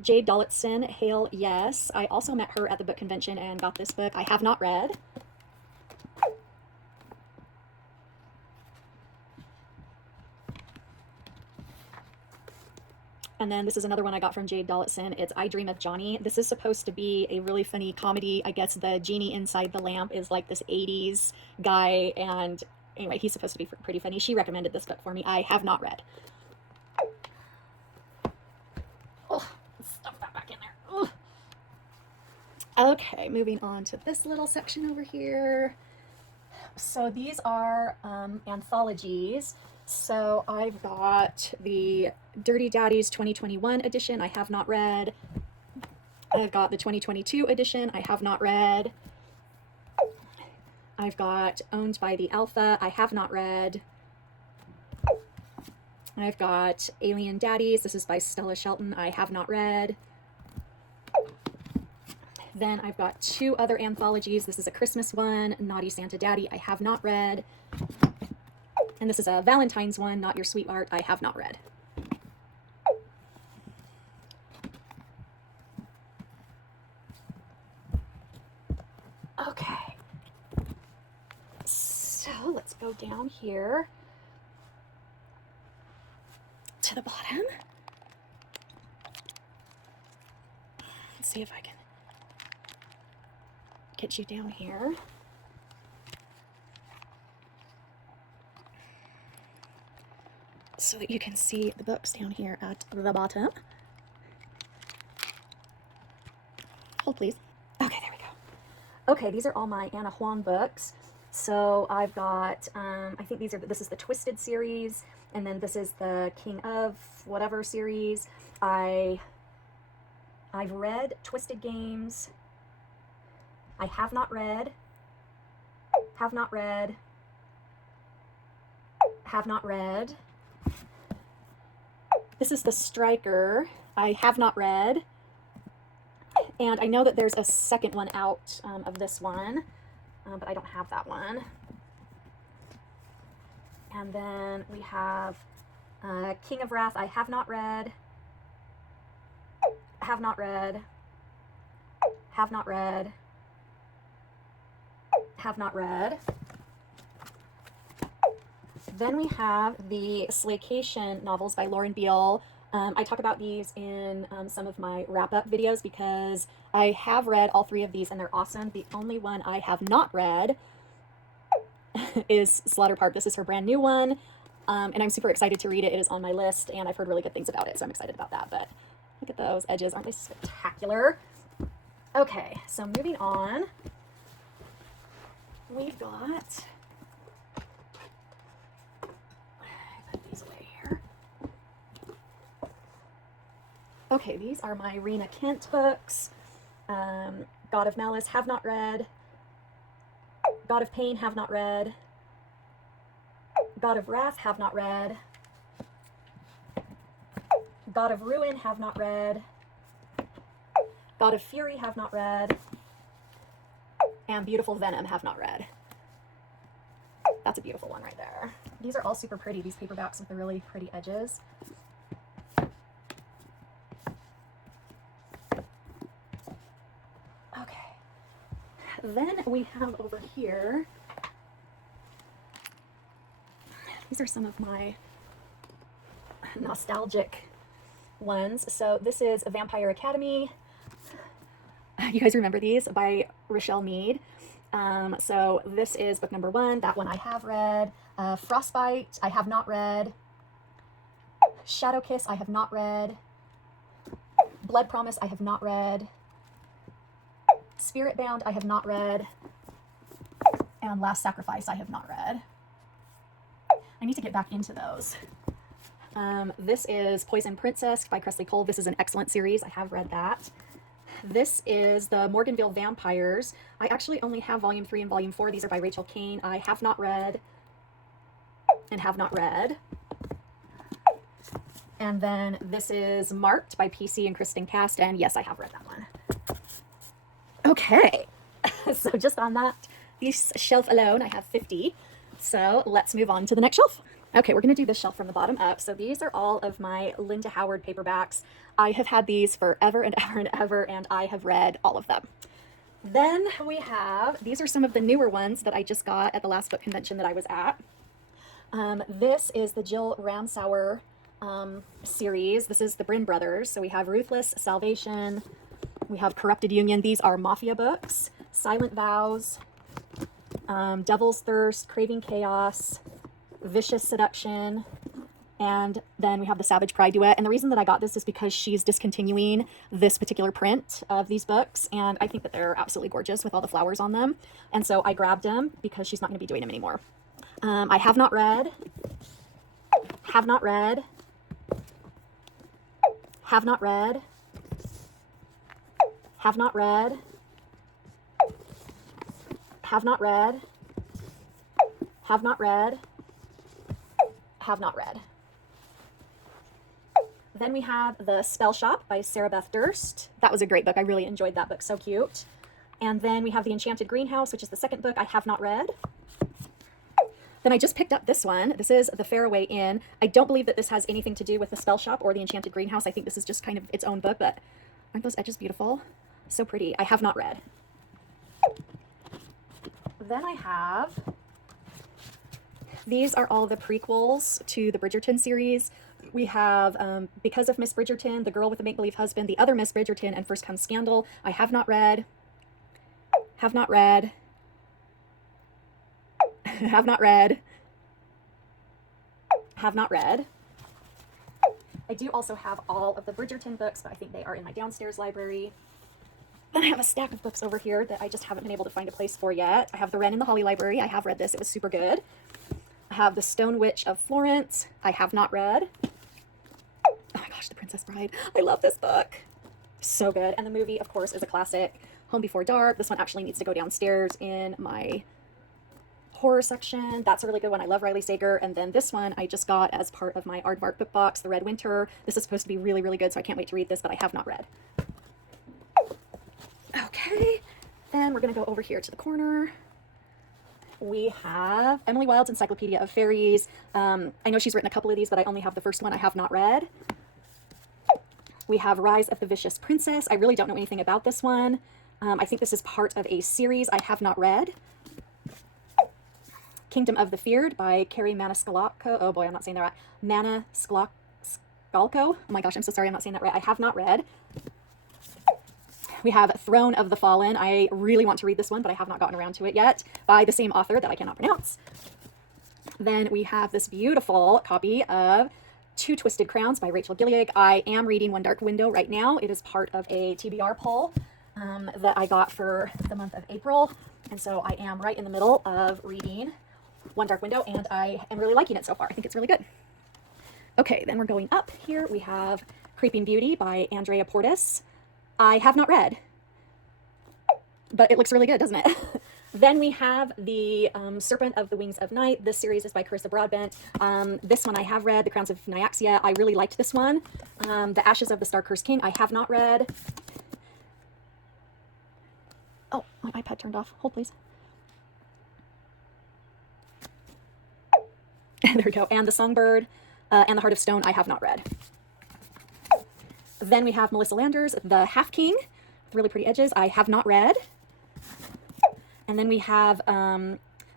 Jade Dollitson, Hail Yes. I also met her at the book convention and got this book. I have not read. And then this is another one I got from Jade Dollitson. It's I Dream of Johnny. This is supposed to be a really funny comedy. I guess the genie inside the lamp is like this 80s guy. And anyway, he's supposed to be pretty funny. She recommended this book for me. I have not read. Oh, stuff that back in there. Ugh. Okay, moving on to this little section over here. So these are anthologies. So I've got the Dirty Daddies 2021 edition. I have not read. I've got the 2022 edition. I have not read. I've got Owned by the Alpha. I have not read. I've got Alien Daddies. This is by Stella Shelton. I have not read. Then I've got two other anthologies. This is a Christmas one, Naughty Santa Daddy. I have not read. And this is a Valentine's one, Not Your Sweetheart. I have not read. Okay. So let's go down here to the bottom. Let's see if I can get you down here. So that you can see the books down here at the bottom. Hold please. Okay, there we go. Okay, these are all my Anna Huang books. So I've got, I think this is the Twisted series, and then this is the King of whatever series. I've read Twisted Games. I have not read. Have not read. Have not read. This is the Striker. I have not read. And I know that there's a second one out of this one, but I don't have that one. And then we have King of Wrath. I have not read. Have not read. Have not read. Have not read. Then we have the Slaycation novels by Lauren Beale. I talk about these in some of my wrap-up videos because I have read all three of these and they're awesome. The only one I have not read is Slaughter Park. This is her brand new one, and I'm super excited to read it. It is on my list, and I've heard really good things about it, so I'm excited about that. But look at those edges. Aren't they spectacular? Okay, so moving on. We've got... Okay, these are my Rena Kent books. God of Malice, have not read. God of Pain, have not read. God of Wrath, have not read. God of Ruin, have not read. God of Fury, have not read. And Beautiful Venom, have not read. That's a beautiful one right there. These are all super pretty, these paperbacks with the really pretty edges. Then we have over here, these are some of my nostalgic ones. So this is Vampire Academy. You guys remember these? By Rochelle Mead. So this is book number 1. That one I have read. Frostbite, I have not read. Shadow Kiss, I have not read. Blood Promise, I have not read. Spirit Bound, I have not read. and Last Sacrifice I have not read. I need to get back into those. This is Poison Princess by Cressley Cole. This is an excellent series. I have read that. This is the Morganville Vampires. I actually only have volume 3 and volume 4. These are by Rachel Kane. I have not read and have not read. And then this is Marked by PC and Kristen Cast, and yes, I have read that one. Okay, so just on this shelf alone, I have 50. So let's move on to the next shelf. Okay, we're gonna do this shelf from the bottom up. So these are all of my Linda Howard paperbacks. I have had these forever and ever and ever, and I have read all of them. Then we have, these are some of the newer ones that I just got at the last book convention that I was at. This is the Jill Ramsauer series. This is the Bryn Brothers. So we have Ruthless Salvation, we have Corrupted Union. These are Mafia books. Silent Vows, Devil's Thirst, Craving Chaos, Vicious Seduction, and then we have the Savage Pride duet. And the reason that I got this is because she's discontinuing this particular print of these books, and I think that they're absolutely gorgeous with all the flowers on them. And so I grabbed them because she's not going to be doing them anymore. I have not read, have not read, have not read, have not read, have not read, have not read, have not read. Then we have The Spell Shop by Sarah Beth Durst. That was a great book. I really enjoyed that book. So cute. And then we have The Enchanted Greenhouse, which is the second book I have not read. Then I just picked up this one. This is The Faraway Inn. I don't believe that this has anything to do with The Spell Shop or The Enchanted Greenhouse. I think this is just kind of its own book, but aren't those edges beautiful? So pretty. I have not read. Then I have, these are all the prequels to the Bridgerton series. We have Because of Miss Bridgerton, The Girl with the Make-Believe Husband, The Other Miss Bridgerton, and First Comes Scandal. I have not read, have not read, have not read, have not read. I do also have all of the Bridgerton books, but I think they are in my downstairs library. Then I have a stack of books over here that I just haven't been able to find a place for yet. I have The Wren in the Holly Library. I have read this. It was super good. I have The Stone Witch of Florence. I have not read. Oh my gosh, The Princess Bride. I love this book. So good. And the movie, of course, is a classic. Home Before Dark. This one actually needs to go downstairs in my horror section. That's a really good one. I love Riley Sager. And then this one I just got as part of my Aardvark book box, The Red Winter. This is supposed to be really, really good, so I can't wait to read this, but I have not read. Okay, then we're going to go over here to the corner. We have Emily Wilde's Encyclopedia of Fairies. I know she's written a couple of these, but I only have the first one I have not read. We have Rise of the Vicious Princess. I really don't know anything about this one. I think this is part of a series I have not read. Kingdom of the Feared by Carrie Maniscalco. Oh boy, I'm not saying that right. Maniscalco. Oh my gosh, I'm so sorry I'm not saying that right. I have not read. We have Throne of the Fallen. I really want to read this one, but I have not gotten around to it yet, by the same author that I cannot pronounce. Then we have this beautiful copy of Two Twisted Crowns by Rachel Gilliag. I am reading One Dark Window right now. It is part of a TBR poll that I got for the month of April. And so I am right in the middle of reading One Dark Window, and I am really liking it so far. I think it's really good. Okay, then we're going up here. We have Creeping Beauty by Andrea Portis. I have not read, but it looks really good, doesn't it? Then we have the Serpent of the Wings of Night. This series is by Carissa Broadbent. This one I have read, The Crowns of Nyaxia. I really liked this one. The Ashes of the Star-Cursed King, I have not read. Oh, my iPad turned off. Hold, please. There we go. And The Songbird and The Heart of Stone, I have not read. Then we have Melissa Landers, The Half King, with really pretty edges. I have not read. And then we have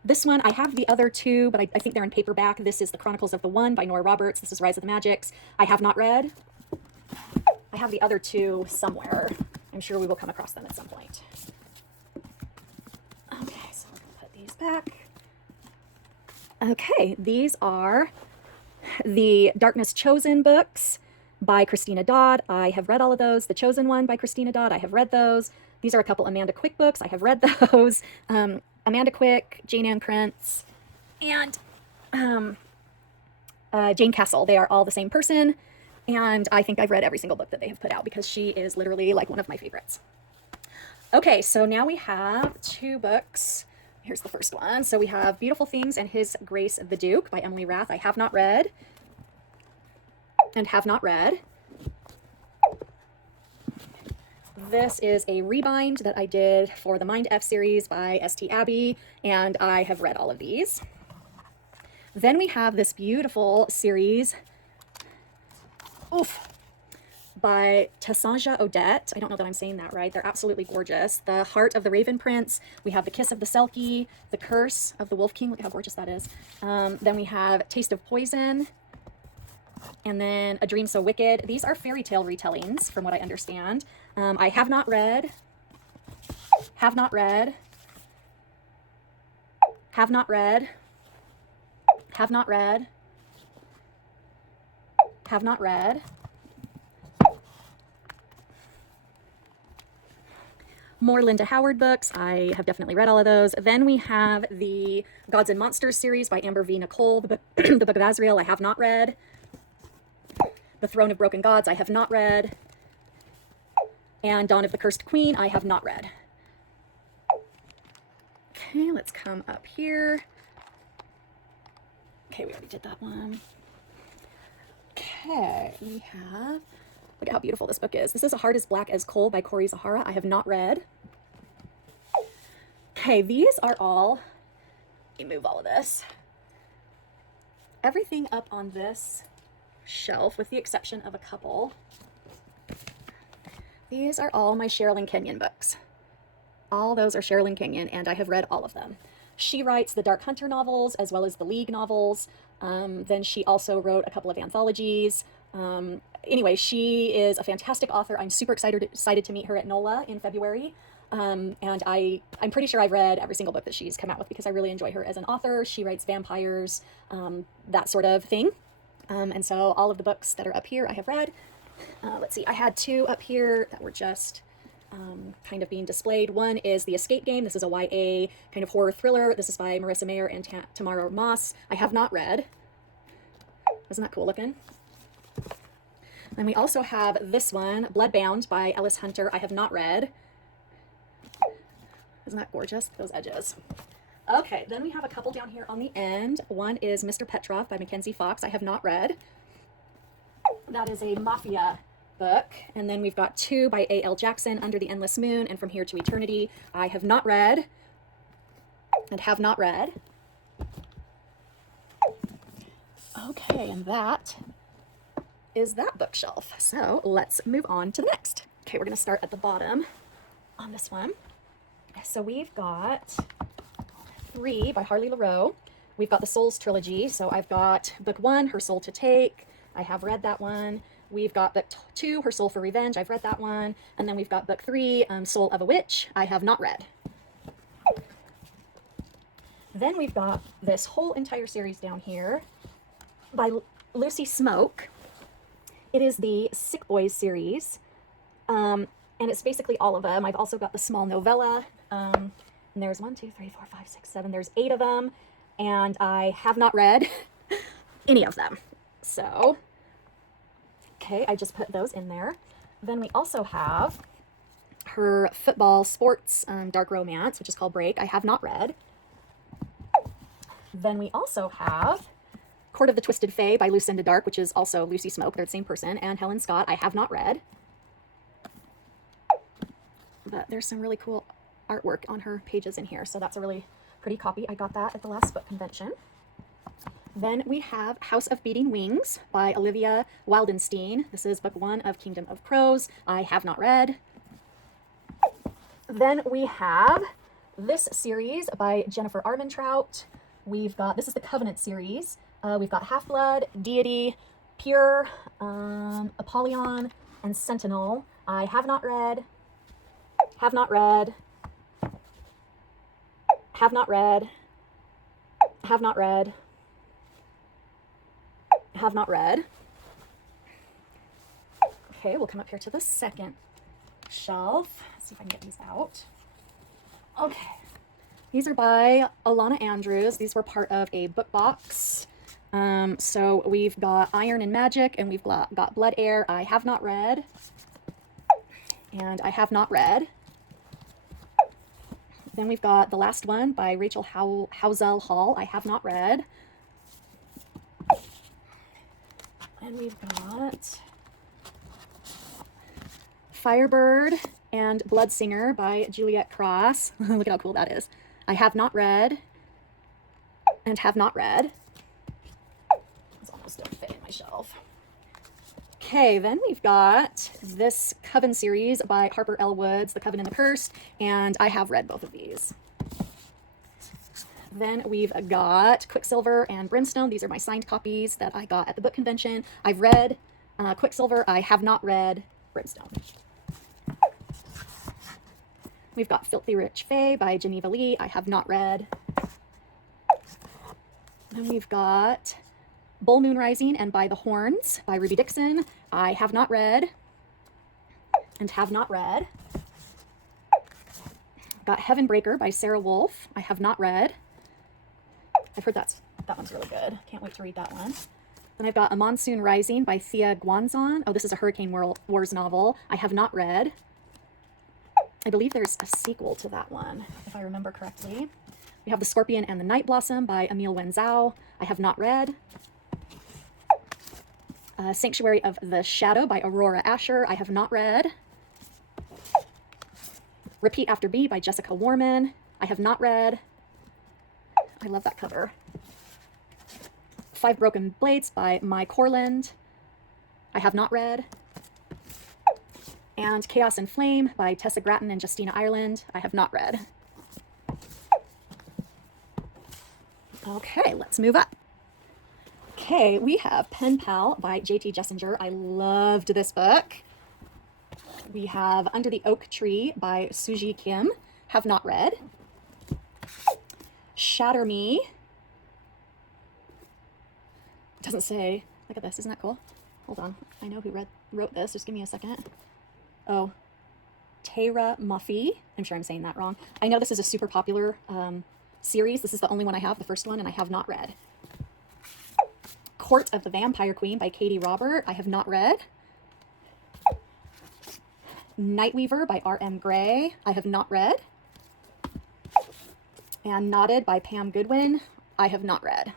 this one. I have the other two, but I think they're in paperback. This is The Chronicles of the One by Nora Roberts. This is Rise of the Magics. I have not read. I have the other two somewhere. I'm sure we will come across them at some point. Okay, so we're going to put these back. Okay, these are the Darkness Chosen books by Christina Dodd. I have read all of those. The Chosen One by Christina Dodd. I have read those. These are a couple Amanda Quick books. I have read those. Amanda Quick, Jane Ann Prince, and Jane Castle. They are all the same person, and I think I've read every single book that they have put out because she is literally like one of my favorites. Okay, so now we have 2 books. Here's the first one. So we have Beautiful Things and His Grace the Duke by Emily Rath. I have not read and have not read. This is a rebind that I did for the Mind F series by St. Abbey, and I have read all of these. Then we have this beautiful series, by Tassanja Odette. I don't know that I'm saying that right. They're absolutely gorgeous. The Heart of the Raven Prince. We have The Kiss of the Selkie, The Curse of the Wolf King. Look at how gorgeous that is. Then we have Taste of Poison, and then A Dream So Wicked. These are fairy tale retellings, from what I understand. I have not read, have not read, have not read, have not read, have not read. More Linda Howard books. I have definitely read all of those. Then we have the Gods and Monsters series by Amber V. Nicole, the Book of Azrael. I have not read. The Throne of Broken Gods. I have not read. And Dawn of the Cursed Queen. I have not read. Okay, let's come up here. Okay, we already did that one. Okay, we have... Look at how beautiful this book is. This is A Heart as Black as Coal by Cory Zahara. I have not read. Okay, these are all... Let me move all of this. Everything up on this shelf, with the exception of a couple. These are all my Sherilyn Kenyon books. All those are Sherilyn Kenyon, and I have read all of them. She writes the Dark Hunter novels as well as the League novels. Then she also wrote a couple of anthologies. Anyway, she is a fantastic author. I'm super excited to meet her at NOLA in February. And I'm pretty sure I've read every single book that she's come out with because I really enjoy her as an author. She writes vampires, that sort of thing. And so all of the books that are up here I have read. Let's see, I had 2 up here that were just kind of being displayed. One is The Escape Game. This is a YA kind of horror thriller. This is by Marissa Mayer and Tamara Moss. I have not read. Isn't that cool looking? Then we also have this one, Bloodbound by Ellis Hunter. I have not read. Isn't that gorgeous? Those edges. Okay, then we have a couple down here on the end. One is Mr. Petrov by Mackenzie Fox. I have not read. That is a mafia book. And then we've got 2 by A.L. Jackson, Under the Endless Moon and From Here to Eternity. I have not read and have not read. Okay, and that is that bookshelf. So let's move on to the next. Okay, we're going to start at the bottom on this one. So we've got 3 by Harley LaRoe. We've got the Souls trilogy. So I've got book 1, Her Soul to Take. I have read that one. We've got book 2, Her Soul for Revenge. I've read that one. And then we've got book 3, Soul of a Witch. I have not read. Then we've got this whole entire series down here by Lucy Smoke. It is the Sick Boys series, and it's basically all of them. I've also got the small novella, and there's 1, 2, 3, 4, 5, 6, 7. There's 8 of them, and I have not read any of them. So, okay, I just put those in there. Then we also have her football sports dark romance, which is called Break. I have not read. Then we also have Court of the Twisted Fae by Lucinda Dark, which is also Lucy Smoke. They're the same person. And Helen Scott. I have not read. But there's some really cool artwork on her pages in here. So that's a really pretty copy. I got that at the last book convention. Then we have House of Beating Wings by Olivia Wildenstein. This is book 1 of Kingdom of Crows. I have not read. Then we have this series by Jennifer Armentrout. We've got, this is the Covenant series. We've got Half-Blood, Deity, Pure, Apollyon, and Sentinel. I have not read, have not read, have not read, have not read, have not read. Okay, we'll come up here to the second shelf. Let's see if I can get these out. Okay, These are by Alana Andrews. These were part of a book box. So we've got Iron and Magic, and we've got Blood Air. I have not read. And I have not read. Then we've got the last one by Rachel Housel Hall. I have not read. And we've got Firebird and Blood Singer by Juliet Cross. Look at how cool that is. I have not read and have not read. It's almost don't fit in my shelf. Okay, then we've got this Coven series by Harper L. Woods, The Coven and the Curse, and I have read both of these. Then we've got Quicksilver and Brimstone. These are my signed copies that I got at the book convention. I've read Quicksilver. I have not read Brimstone. We've got Filthy Rich Fae by Geneva Lee. I have not read. Then we've got Bull Moon Rising and By the Horns by Ruby Dixon. I have not read and have not read. Got Heaven Breaker by Sarah Wolf. I have not read. I've heard that one's really good. Can't wait to read that one. Then I've got A Monsoon Rising by Thea Guanzon. Oh, this is a Hurricane Wars novel. I have not read. I believe there's a sequel to that one, if I remember correctly. We have The Scorpion and the Night Blossom by Emile Wenzhou. I have not read. Sanctuary of the Shadow by Aurora Asher. I have not read. Repeat After B by Jessica Warman. I have not read. I love that cover. Five Broken Blades by Mai Corland. I have not read. And Chaos and Flame by Tessa Grattan and Justina Ireland. I have not read. Okay, let's move up. Okay, we have Pen Pal by J.T. Jessinger. I loved this book. We have Under the Oak Tree by Suji Kim. Have not read. Shatter Me. It doesn't say. Look at this. Isn't that cool? Hold on. I know who wrote this. Just give me a second. Oh, Tara Muffy. I'm sure I'm saying that wrong. I know this is a super popular series. This is the only one I have, the first one, and I have not read. Court of the Vampire Queen by Katie Robert. I have not read. Nightweaver by R.M. Gray. I have not read. And Knotted by Pam Goodwin. I have not read.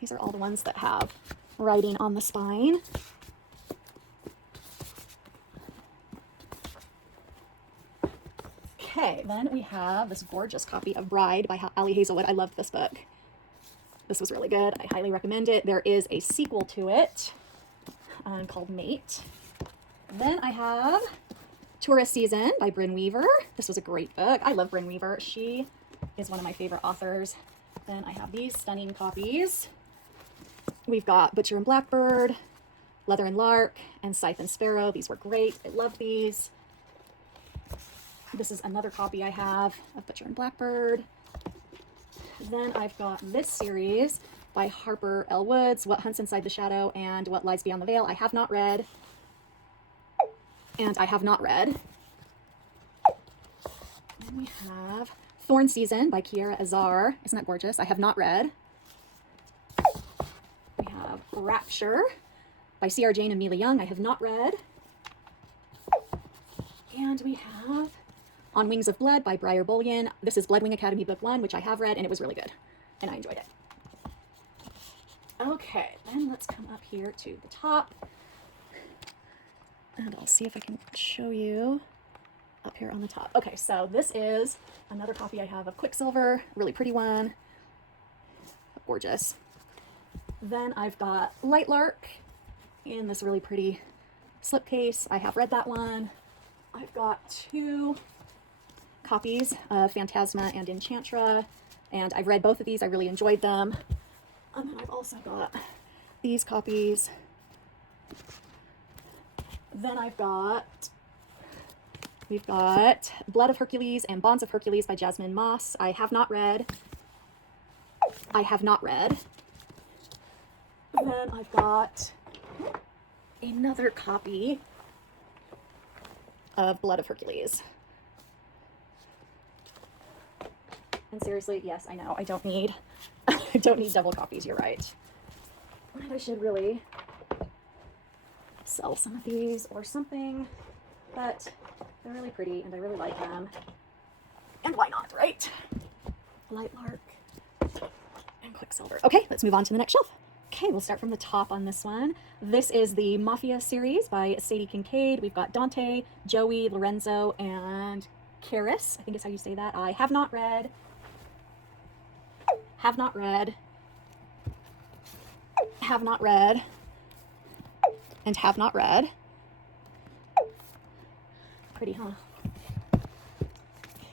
These are all the ones that have writing on the spine. Okay, then we have this gorgeous copy of Bride by Ali Hazelwood. I loved this book. This was really good. I highly recommend it. There is a sequel to it called Mate. Then I have Tourist Season by Brynne Weaver. This was a great book. I love Brynne Weaver. She is one of my favorite authors. Then I have these stunning copies. We've got Butcher and Blackbird, Leather and Lark, and Scythe and Sparrow. These were great. I love these. This is another copy I have of Butcher and Blackbird. Then I've got this series by Harper L. Woods, What Hunts Inside the Shadow and What Lies Beyond the Veil. I have not read. And I have not read. Then we have Thorn Season by Kiera Azar. Isn't that gorgeous? I have not read. We have Rapture by C.R. Jane and Mila Young. I have not read. And we have On Wings of Blood by Briar Bullion. This is Bloodwing Academy Book 1, which I have read, and it was really good. And I enjoyed it. Okay, then let's come up here to the top. And I'll see if I can show you up here on the top. Okay, so this is another copy I have of Quicksilver. Really pretty one. Gorgeous. Then I've got Lightlark in this really pretty slipcase. I have read that one. I've got two copies of Phantasma and Enchantra, and I've read both of these. I really enjoyed them. And then I've also got these copies. Then we've got Blood of Hercules and Bonds of Hercules by Jasmine Moss. I have not read. I have not read. Then I've got another copy of Blood of Hercules. And seriously, yes, I know, I don't need, I don't need double copies, you're right. And I should really sell some of these or something, but they're really pretty and I really like them. And why not, right? Light Lark and Quicksilver. Okay, let's move on to the next shelf. Okay, we'll start from the top on this one. This is the Mafia series by Sadie Kincaid. We've got Dante, Joey, Lorenzo, and Karis. I think is how you say that. I have not read, have not read, have not read, and have not read. Pretty, huh?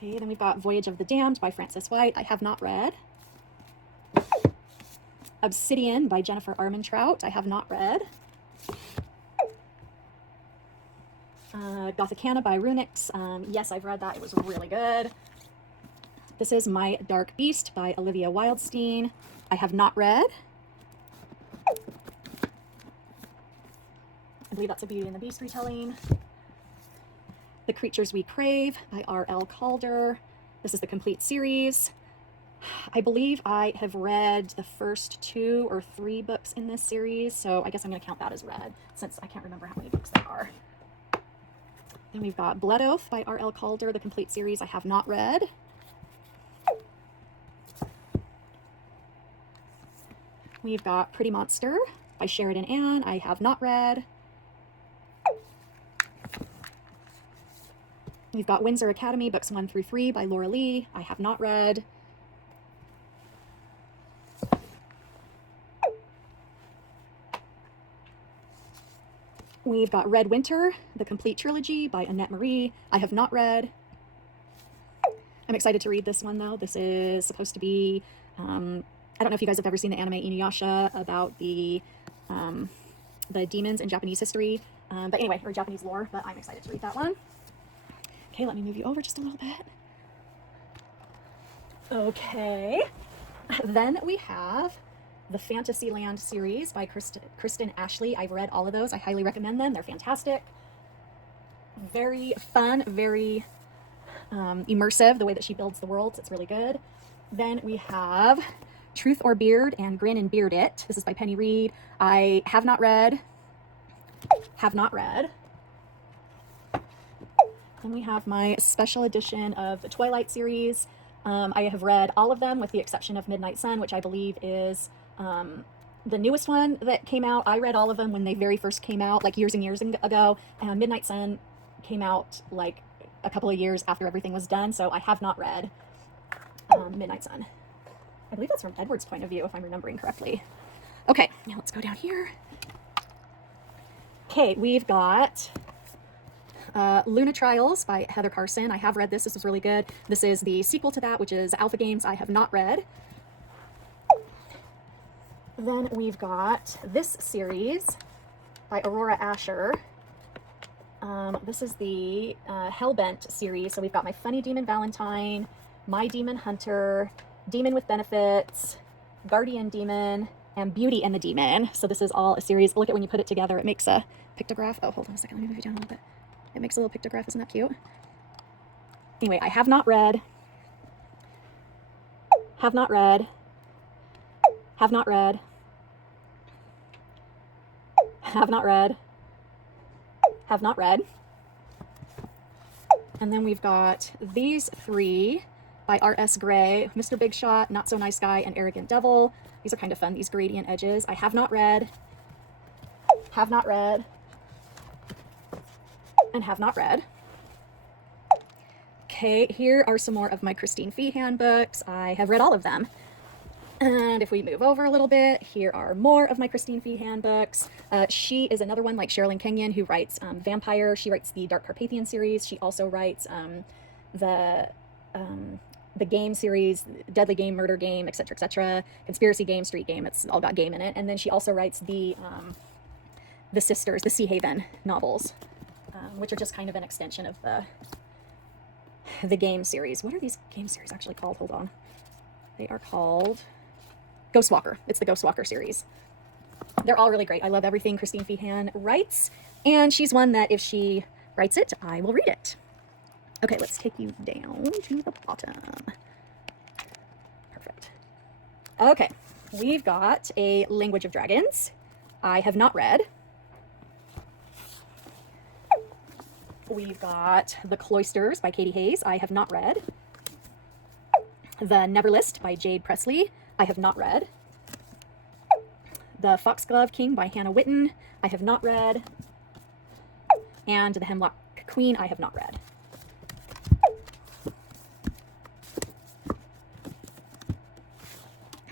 Okay, then we've got Voyage of the Damned by Frances White. I have not read. Obsidian by Jennifer Armentrout. I have not read. Gothicana by Runix. Yes, I've read that. It was really good. This is My Dark Beast by Olivia Wildstein. I have not read. I believe that's a Beauty and the Beast retelling. The Creatures We Crave by R.L. Calder. This is the complete series. I believe I have read the first 2 or 3 books in this series, so I guess I'm going to count that as read, since I can't remember how many books there are. Then we've got Blood Oath by R.L. Calder, the complete series I have not read. We've got Pretty Monster by Sheridan Ann, I have not read. We've got Windsor Academy, books 1 through 3 by Laura Lee, I have not read. We've got Red Winter, the complete trilogy by Annette Marie. I have not read. I'm excited to read this one though. This is supposed to be, I don't know if you guys have ever seen the anime Inuyasha about the demons in Japanese history. But anyway, or Japanese lore, but I'm excited to read that one. Okay, let me move you over just a little bit. Okay, then we have the Fantasyland series by Kristen Ashley. I've read all of those. I highly recommend them. They're fantastic. Very fun, very immersive, the way that she builds the worlds. It's really good. Then we have Truth or Beard and Grin and Beard It. This is by Penny Reed. I have not read. Have not read. Then we have my special edition of the Twilight series. I have read all of them with the exception of Midnight Sun, which I believe is the newest one that came out. I read all of them when they very first came out, like years and years ago, and Midnight Sun came out like a couple of years after everything was done, so I have not read Midnight Sun. I believe that's from Edward's point of view, if I'm remembering correctly. Okay, now let's go down here. Okay, we've got Luna Trials by Heather Carson. I have read this. This is really good. This is the sequel to that, which is Alpha Games. I have not read. Then we've got this series by Aurora Asher. This is the Hellbent series. So we've got My Funny Demon Valentine, My Demon Hunter, Demon with Benefits, Guardian Demon, and Beauty and the Demon. So this is all a series. Look at when you put it together, it makes a pictograph. Oh, hold on a second. Let me move you down a little bit. It makes a little pictograph. Isn't that cute? Anyway, I have not read. Have not read. Have not read. Have not read. Have not read. And then we've got these 3 by R.S. Gray, Mr. Big Shot, Not So Nice Guy, and Arrogant Devil. These are kind of fun, these gradient edges. I have not read. Have not read. And have not read. Okay, here are some more of my Christine Feehan books. I have read all of them. And if we move over a little bit, here are more of my Christine Feehan books. She is another one like Sherilyn Kenyon who writes Vampire. She writes the Dark Carpathian series. She also writes the game series, Deadly Game, Murder Game, etc., Conspiracy Game, Street Game. It's all got game in it. And then she also writes the Sisters, the Sea Haven novels, which are just kind of an extension of the game series. What are these game series actually called? Hold on. They are called Ghostwalker. It's the Ghostwalker series. They're all really great. I love everything Christine Feehan writes, and she's one that if she writes it, I will read it. Okay, let's take you down to the bottom. Okay, we've got A Language of Dragons. I have not read. We've got The Cloisters by Katie Hayes. I have not read. The Neverlist by Jade Presley. I have not read. The Foxglove King by Hannah Witten. I have not read. And The Hemlock Queen. I have not read.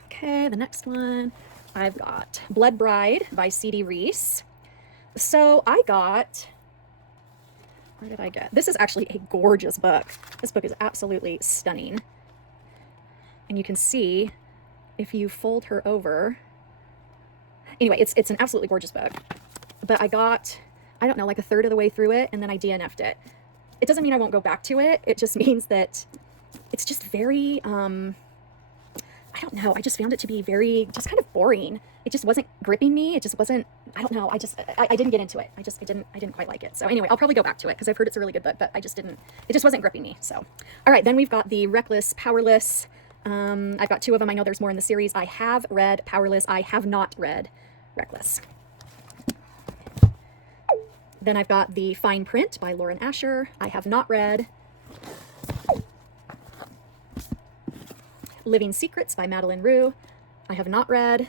Okay, the next one. I've got Blood Bride by C.D. Reese. So I got, where did I get? This is actually a gorgeous book. This book is absolutely stunning. And you can see if you fold her over. Anyway, it's an absolutely gorgeous book. But I got, I don't know, like a third of the way through it, and then I DNF'd it. It doesn't mean I won't go back to it. It just means that it's just very, I don't know. I just found it to be very, just kind of boring. It just wasn't gripping me. It just wasn't, I don't know. I didn't get into it. I didn't quite like it. So anyway, I'll probably go back to it because I've heard it's a really good book, but it just wasn't gripping me. So, all right, then we've got the Reckless, Powerless. I've got two of them. I know there's more in the series. I have read Powerless. I have not read Reckless. Then I've got The Fine Print by Lauren Asher. I have not read. Living Secrets by Madeline Rue. I have not read.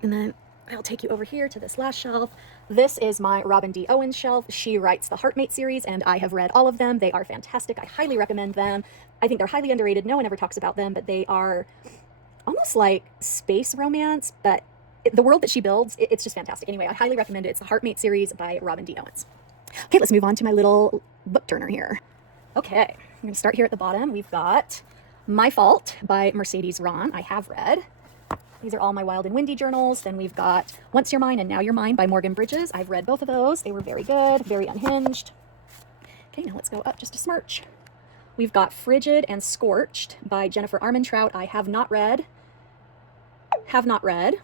And then I'll take you over here to this last shelf. This is my Robin D. Owens shelf. She writes the Heartmate series, and I have read all of them. They are fantastic. I highly recommend them. I think they're highly underrated. No one ever talks about them, but they are almost like space romance, but the world that she builds, it's just fantastic. Anyway, I highly recommend it. It's the Heartmate series by Robin D. Owens. Okay, let's move on to my little book turner here. Okay, I'm going to start here at the bottom. We've got My Fault by Mercedes Ron. I have read. These are all my Wild and Windy journals. Then we've got Once You're Mine and Now You're Mine by Morgan Bridges. I've read both of those. They were very good, very unhinged. Okay, now let's go up just a smurch. We've got Frigid and Scorched by Jennifer Armentrout. I have not read. Have not read.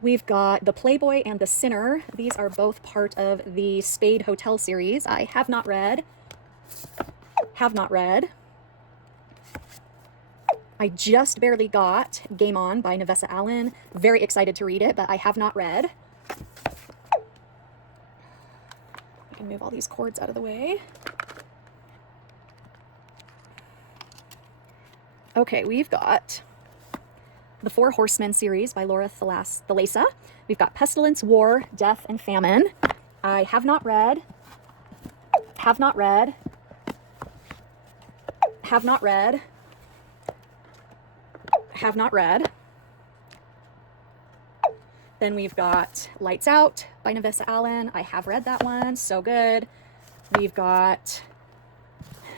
We've got The Playboy and The Sinner. These are both part of the Spade Hotel series. I have not read. Have not read. I just barely got Game On by Nevessa Allen. Very excited to read it, but I have not read. I can move all these cords out of the way. Okay, we've got The Four Horsemen series by Laura Thalassa. We've got Pestilence, War, Death, and Famine. I have not read. Have not read. Have not read. Have not read. Then we've got Lights Out by Nevessa Allen. I have read that one. So good. We've got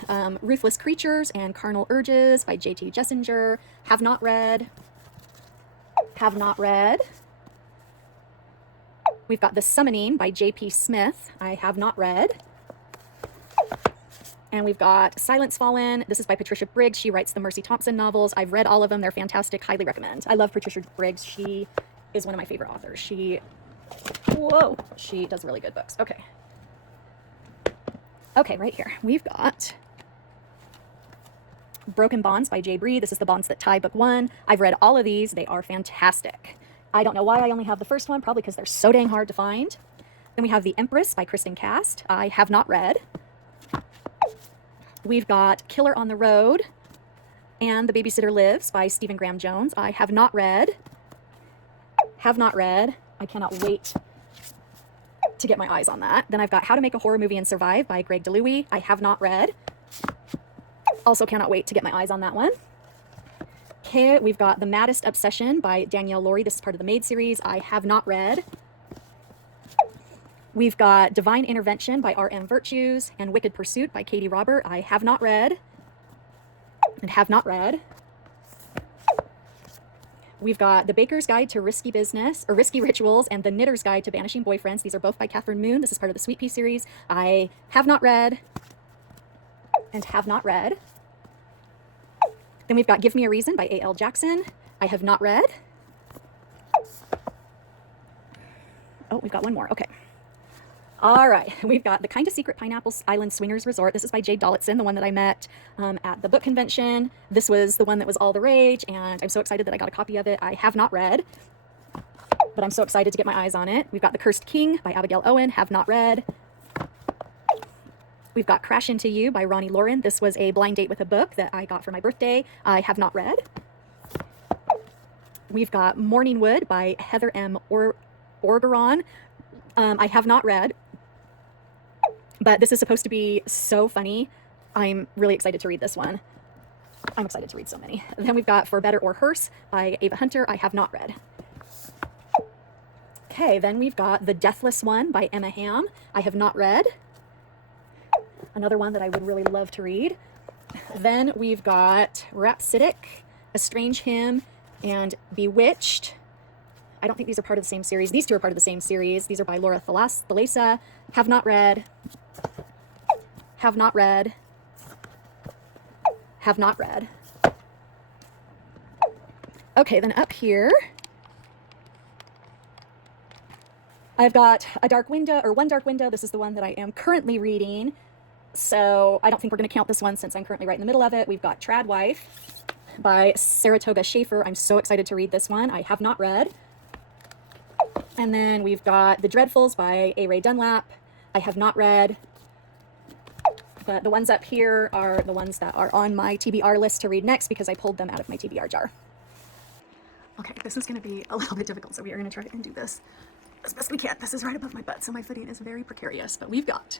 Ruthless Creatures and Carnal Urges by J.T. Jessinger. Have not read. Have not read. We've got The Summoning by J.P. Smith. I have not read. And we've got Silence Fallen. This is by Patricia Briggs. She writes the Mercy Thompson novels. I've read all of them. They're fantastic. Highly recommend. I love Patricia Briggs. She is one of my favorite authors. She does really good books. Okay. Okay, right here. We've got Broken Bonds by Jay Bree. This is The Bonds That Tie, book 1. I've read all of these. They are fantastic. I don't know why I only have the first one, probably because they're so dang hard to find. Then we have The Empress by Kristen Cast. I have not read. We've got Killer on the Road and The Babysitter Lives by Stephen Graham Jones. I have not read. Have not read. I cannot wait to get my eyes on that. Then I've got How to Make a Horror Movie and Survive by Greg DeLuey. I have not read. Also cannot wait to get my eyes on that one. Okay, we've got The Maddest Obsession by Danielle Laurie. This is part of the Maid series. I have not read. We've got Divine Intervention by R.M. Virtues and Wicked Pursuit by Katie Robert. I have not read. And have not read. We've got The Baker's Guide to Risky Business, or Risky Rituals, and The Knitter's Guide to Banishing Boyfriends. These are both by Catherine Moon. This is part of the Sweet Pea series. I have not read. And have not read. Then we've got Give Me a Reason by A.L. Jackson. I have not read. Oh, we've got one more. Okay. All right, we've got The Kind of Secret Pineapple Island Swingers Resort. This is by Jade Dollitson, the one that I met at the book convention. This was the one that was all the rage, and I'm so excited that I got a copy of it. I have not read, but I'm so excited to get my eyes on it. We've got The Cursed King by Abigail Owen, have not read. We've got Crash Into You by Ronnie Lauren. This was a blind date with a book that I got for my birthday. I have not read. We've got Morningwood by Heather M. Orgeron. I have not read, but this is supposed to be so funny. I'm really excited to read this one. I'm excited to read so many. Then we've got For Better or Worse by Ava Hunter. I have not read. Okay, then we've got The Deathless One by Emma Hamm. I have not read. Another one that I would really love to read. Then we've got Rhapsodic, A Strange Hymn, and Bewitched. I don't think these are part of the same series. These two are part of the same series. These are by Laura Thalassa. Have not read. Have not read. Have not read. Okay, then up here, I've got A Dark Window, or One Dark Window. This is the one that I am currently reading. So I don't think we're going to count this one since I'm currently right in the middle of it. We've got Trad Wife by Saratoga Schaefer. I'm so excited to read this one. I have not read. And then we've got The Dreadfuls by A. Ray Dunlap. I have not read. But the ones up here are the ones that are on my TBR list to read next because I pulled them out of my TBR jar. Okay, this is going to be a little bit difficult, so we are going to try and do this as best we can. This is right above my butt, so my footing is very precarious. But we've got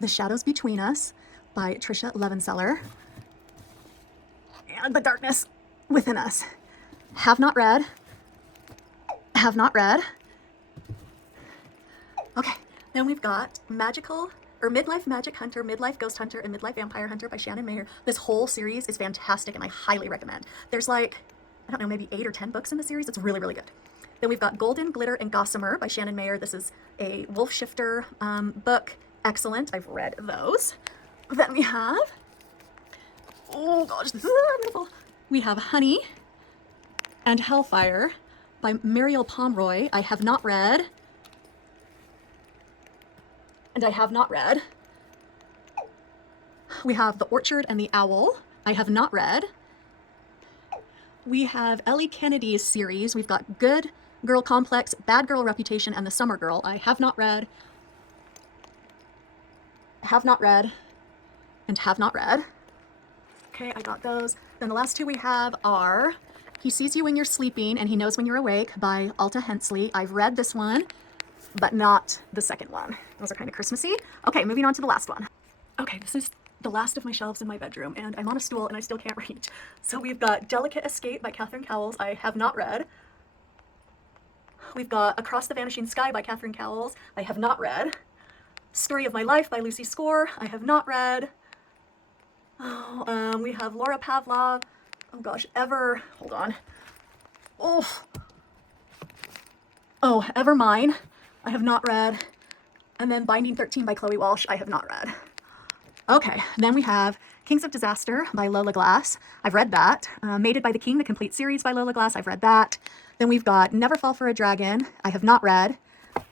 The Shadows Between Us by Tricia Levenseller and The Darkness Within Us. Have not read. Have not read. Okay, then we've got Midlife Magic Hunter, Midlife Ghost Hunter, and Midlife Vampire Hunter by Shannon Mayer. This whole series is fantastic and I highly recommend. There's like, I don't know, maybe 8 or 10 books in the series. It's really, really good. Then we've got Golden Glitter and Gossamer by Shannon Mayer. This is a wolf shifter book. Excellent. I've read those. Then we have, oh gosh, this is beautiful. We have Honey and Hellfire by Mariel Pomeroy. I have not read. And I have not read. We have The Orchard and the Owl. I have not read. We have Ellie Kennedy's series. We've got Good Girl Complex, Bad Girl Reputation, and The Summer Girl. I have not read. Have not read. And have not read. Okay, I got those. Then the last two we have are He Sees You When You're Sleeping and He Knows When You're Awake by Alta Hensley. I've read this one, but not the second one. Those are kind of Christmassy. Okay, moving on to the last one. Okay, this is the last of my shelves in my bedroom, and I'm on a stool and I still can't reach. So we've got Delicate Escape by Catherine Cowles. I have not read. We've got Across the Vanishing Sky by Catherine Cowles. I have not read. Story of My Life by Lucy Score. I have not read. We have Laura Pavlov. Oh gosh, hold on. Ever Mine. I have not read. And then Binding 13 by Chloe Walsh. I have not read. Okay, then we have Kings of Disaster by Lola Glass. I've read that. Mated by the King, the complete series by Lola Glass. I've read that. Then we've got Never Fall for a Dragon. I have not read.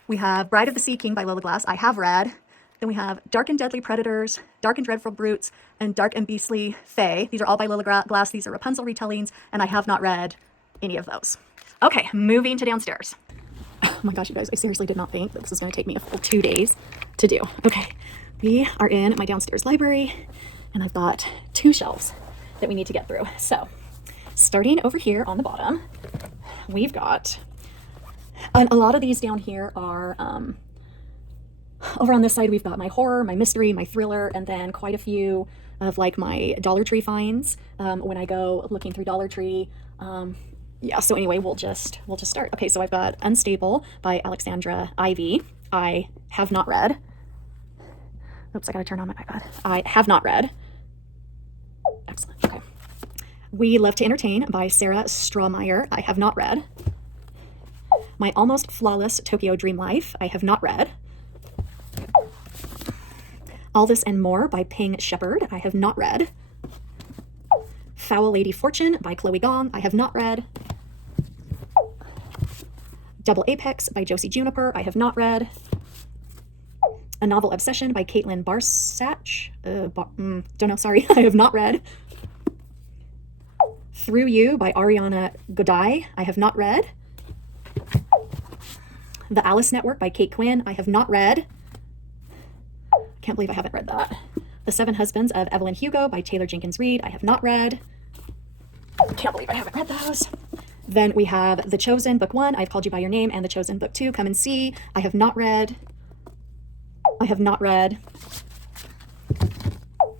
We have Bride of the Sea King by Lola Glass. I have read. Then we have Dark and Deadly Predators, Dark and Dreadful Brutes, and Dark and Beastly Fae. These are all by Lola Glass. These are Rapunzel retellings, and I have not read any of those. Okay, moving to downstairs. Oh my gosh, you guys, I seriously did not think that this was going to take me a full 2 days to do. Okay, we are in my downstairs library, and I've got 2 shelves that we need to get through. So, starting over here on the bottom, we've got, and a lot of these down here are, over on this side, we've got my horror, my mystery, my thriller, and then quite a few of like my Dollar Tree finds when I go looking through Dollar Tree. Yeah, so anyway, we'll just start. Okay, so I've got Unstable by Alexandra Ivy. I have not read. Oops, I gotta turn on my iPad. I have not read. Excellent, okay. We Love to Entertain by Sarah Strawmeyer. I have not read. My Almost Flawless Tokyo Dream Life. I have not read. All This and More by Ping Shepard. I have not read. Foul Lady Fortune by Chloe Gong. I have not read. Double Apex by Josie Juniper, I have not read. A Novel Obsession by Caitlin Barsach, don't know, sorry, I have not read. Through You by Ariana Godai, I have not read. The Alice Network by Kate Quinn, I have not read. Can't believe I haven't read that. The Seven Husbands of Evelyn Hugo by Taylor Jenkins Reid, I have not read. Can't believe I haven't read those. Then we have The Chosen, Book 1, I've Called You By Your Name, and The Chosen, Book 2, Come and See, I have not read. I have not read.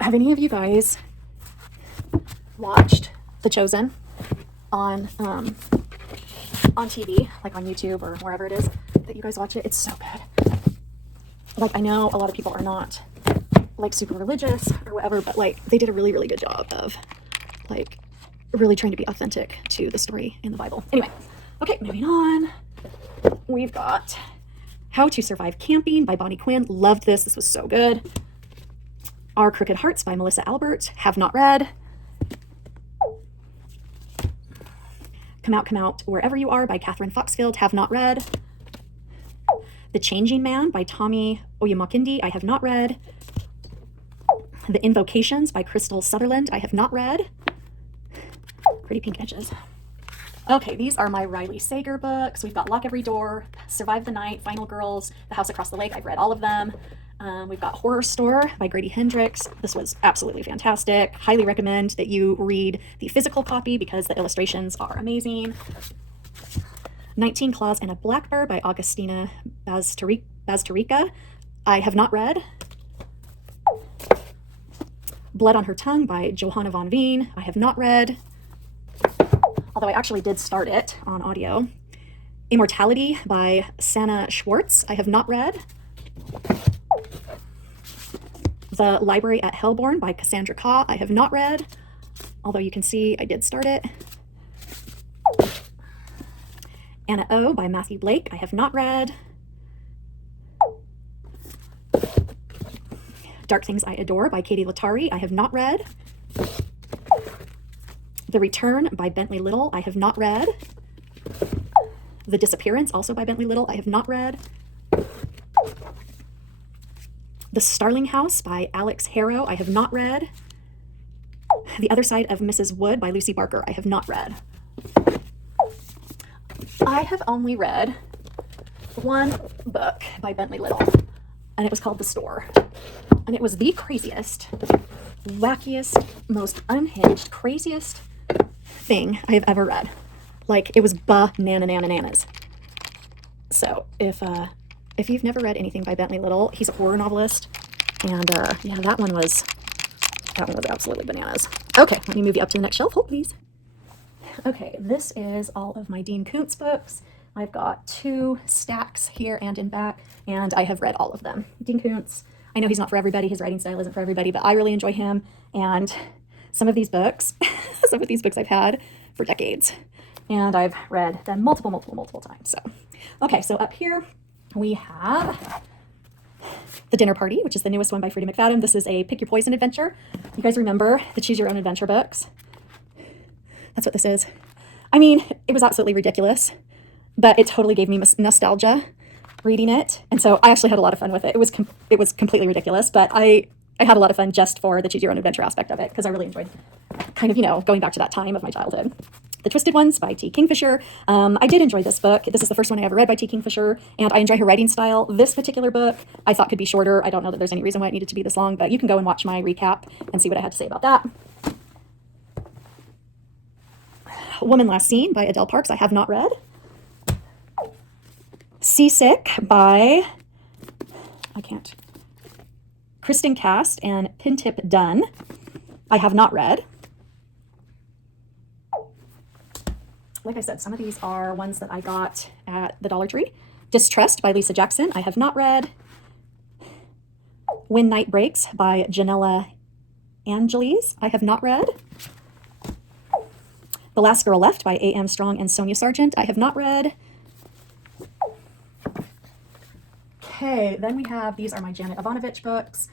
Have any of you guys watched The Chosen on TV, like on YouTube or wherever it is that you guys watch it? It's so good. Like, I know a lot of people are not like super religious or whatever, but like they did a really, really good job of like really trying to be authentic to the story in the Bible. Anyway, okay, moving on. We've got How to Survive Camping by Bonnie Quinn. Loved this. This was so good. Our Crooked Hearts by Melissa Albert. Have not read. Come Out, Wherever You Are by Catherine Foxfield. Have not read. The Changing Man by Tommy Oyamakindi. I have not read. The Invocations by Crystal Sutherland. I have not read. Pretty pink edges. Okay, these are my Riley Sager books. We've got Lock Every Door, Survive the Night, Final Girls, The House Across the Lake. I've read all of them. We've got Horror Store by Grady Hendrix. This was absolutely fantastic. Highly recommend that you read the physical copy because the illustrations are amazing. 19 Claws and a Black Bear by Augustina Baztarica. I have not read. Blood on Her Tongue by Johanna von Veen. I have not read, although I actually did start it on audio. Immortality by Sana Schwartz. I have not read. The Library at Hellborn by Cassandra Kaw. I have not read, although you can see I did start it. Anna O by Matthew Blake. I have not read. Dark Things I Adore by Katie Latari. I have not read. The Return by Bentley Little. I have not read. The Disappearance, also by Bentley Little. I have not read. The Starling House by Alex Harrow. I have not read. The Other Side of Mrs. Wood by Lucy Barker. I have not read. I have only read one book by Bentley Little, and it was called The Store. And it was the craziest, wackiest, most unhinged, craziest thing I have ever read. Like, it was bananas. So if you've never read anything by Bentley Little, he's a horror novelist, and yeah, that one was absolutely bananas. Okay, let me move you up to the next shelf. Hold, please. Okay, this is all of my Dean Koontz books. I've got 2 stacks here and in back, and I have read all of them. Dean Koontz, I know he's not for everybody, his writing style isn't for everybody, but I really enjoy him, and some of these books, I've had for decades, and I've read them multiple times. So, okay, so up here we have The Dinner Party, which is the newest one by Freida McFadden. This is a Pick Your Poison adventure. You guys remember the Choose Your Own Adventure books? That's what this is. I mean, it was absolutely ridiculous, but it totally gave me nostalgia reading it. And so I actually had a lot of fun with it. It was completely ridiculous, but I had a lot of fun just for the Choose Your Own Adventure aspect of it, because I really enjoyed kind of, going back to that time of my childhood. The Twisted Ones by T. Kingfisher. I did enjoy this book. This is the first one I ever read by T. Kingfisher, and I enjoy her writing style. This particular book I thought could be shorter. I don't know that there's any reason why it needed to be this long, but you can go and watch my recap and see what I had to say about that. Woman Last Seen by Adele Parks. I have not read. Seasick by, Kristen Cast and Pintip Dunn. I have not read. Like I said, some of these are ones that I got at the Dollar Tree. Distrust by Lisa Jackson. I have not read. When Night Breaks by Janella Angeles. I have not read. The Last Girl Left by A.M. Strong and Sonia Sargent. I have not read. Okay, then we have, these are my Janet Ivanovich books.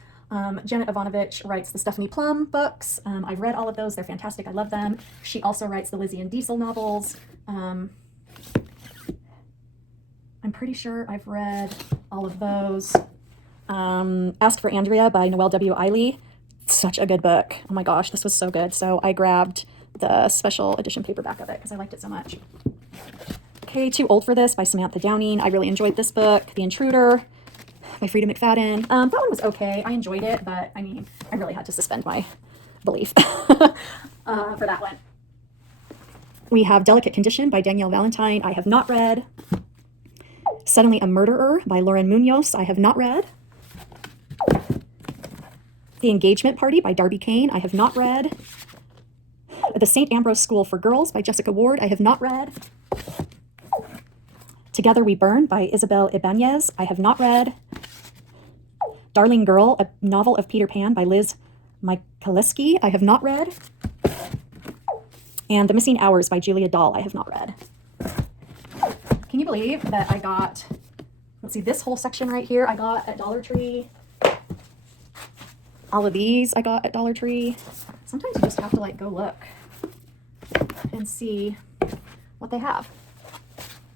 Janet Ivanovich writes the Stephanie Plum books. I've read all of those. They're fantastic. I love them. She also writes the Lizzie and Diesel novels. I'm pretty sure I've read all of those. Ask for Andrea by Noelle W. Eiley. Such a good book. Oh my gosh, this was so good. So I grabbed the special edition paperback of it because I liked it so much. Okay, Too Old for This by Samantha Downing. I really enjoyed this book. The Intruder by Frida McFadden. That one was okay. I enjoyed it, but I mean, I really had to suspend my belief for that one. We have Delicate Condition by Danielle Valentine. I have not read. Suddenly a Murderer by Lauren Munoz. I have not read. The Engagement Party by Darby Kane. I have not read. The St. Ambrose School for Girls by Jessica Ward. I have not read. Together We Burn by Isabel Ibanez. I have not read. Darling Girl, a novel of Peter Pan by Liz Michalewski. I have not read. And The Missing Hours by Julia Dahl. I have not read. Can you believe that I got, let's see, this whole section right here I got at Dollar Tree. All of these I got at Dollar Tree. Sometimes you just have to like go look and see what they have.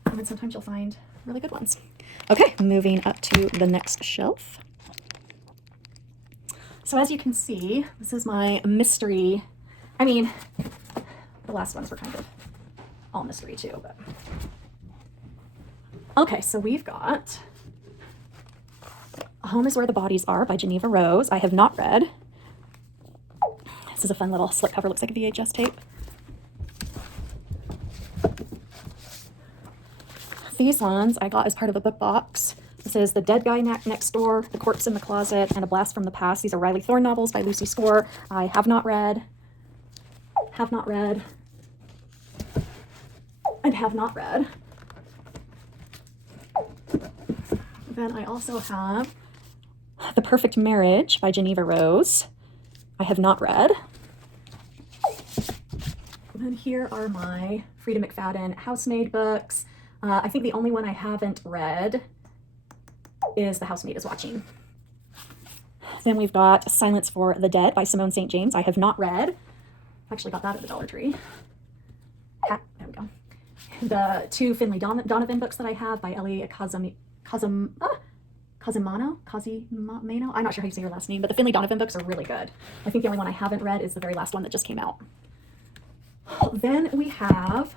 And then sometimes you'll find really good ones. Okay, moving up to the next shelf. So as you can see, this is my mystery. I mean, the last ones were kind of all mystery too, but. Okay, so we've got Home is Where the Bodies Are by Geneva Rose. I have not read. This is a fun little slipcover, looks like a VHS tape. These ones I got as part of a book box. This is The Dead Guy Next Door, The Corpse in the Closet, and A Blast from the Past. These are Riley Thorne novels by Lucy Score. I have not read. Have not read. And have not read. Then I also have The Perfect Marriage by Geneva Rose. I have not read. And then here are my Frida McFadden housemaid books. I think the only one I haven't read is The Housemaid is Watching. Then we've got Silence for the Dead by Simone St. James. I have not read. I actually got that at the Dollar Tree. There we go. The two Finley Donovan books that I have by Ellie Cazimano. I'm not sure how you say her last name, but the Finley Donovan books are really good. I think the only one I haven't read is the very last one that just came out. Then we have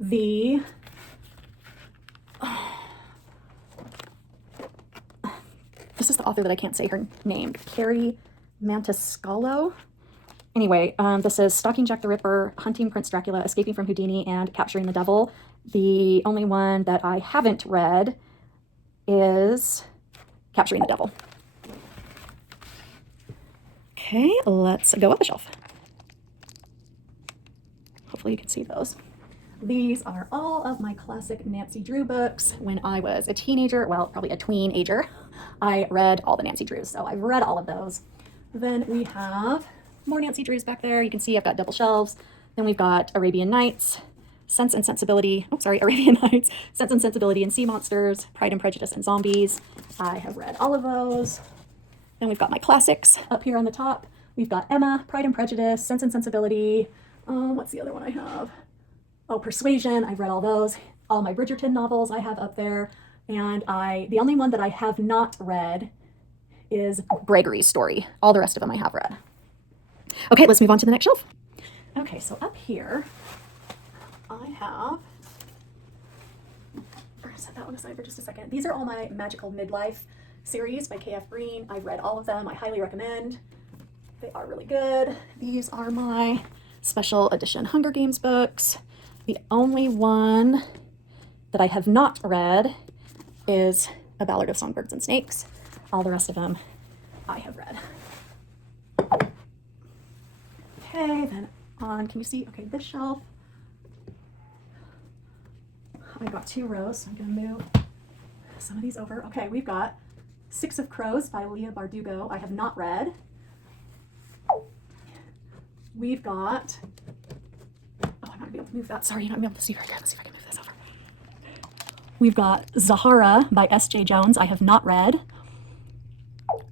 the this is the author that I can't say her name, Carrie Mantascalo. Anyway, this is Stalking Jack the Ripper, Hunting Prince Dracula, Escaping from Houdini, and Capturing the Devil. The only one that I haven't read is Capturing the Devil. Okay, let's go up a shelf. Hopefully you can see those. These are all of my classic Nancy Drew books. When I was a teenager, well, probably a tween-ager, I read all the Nancy Drews, so I've read all of those. Then we have more Nancy Drews back there. You can see I've got double shelves. Then we've got Arabian Nights, Sense and Sensibility, Arabian Nights, Sense and Sensibility and Sea Monsters, Pride and Prejudice and Zombies. I have read all of those. Then we've got my classics up here on the top. We've got Emma, Pride and Prejudice, Sense and Sensibility. What's the other one I have? Oh, Persuasion. I've read all those. All my Bridgerton novels I have up there. And the only one that I have not read is Gregory's Story. All the rest of them I have read. Okay, let's move on to the next shelf. Okay, so up here, I have, I'm gonna set that one aside for just a second. These are all my Magical Midlife series by K.F. Breene. I've read all of them. I highly recommend. They are really good. These are my special edition Hunger Games books. The only one that I have not read is A Ballad of Songbirds and Snakes. All the rest of them I have read. Okay, then on, can you see? Okay, this shelf, I got two rows, so I'm gonna move some of these over. Okay, we've got Six of Crows by Leah Bardugo. I have not read. We've got, oh, I'm not gonna be able to move that. Sorry, you're not gonna be able to see right here. Let's see if I can move this over. We've got Zahara by S.J. Jones. I have not read.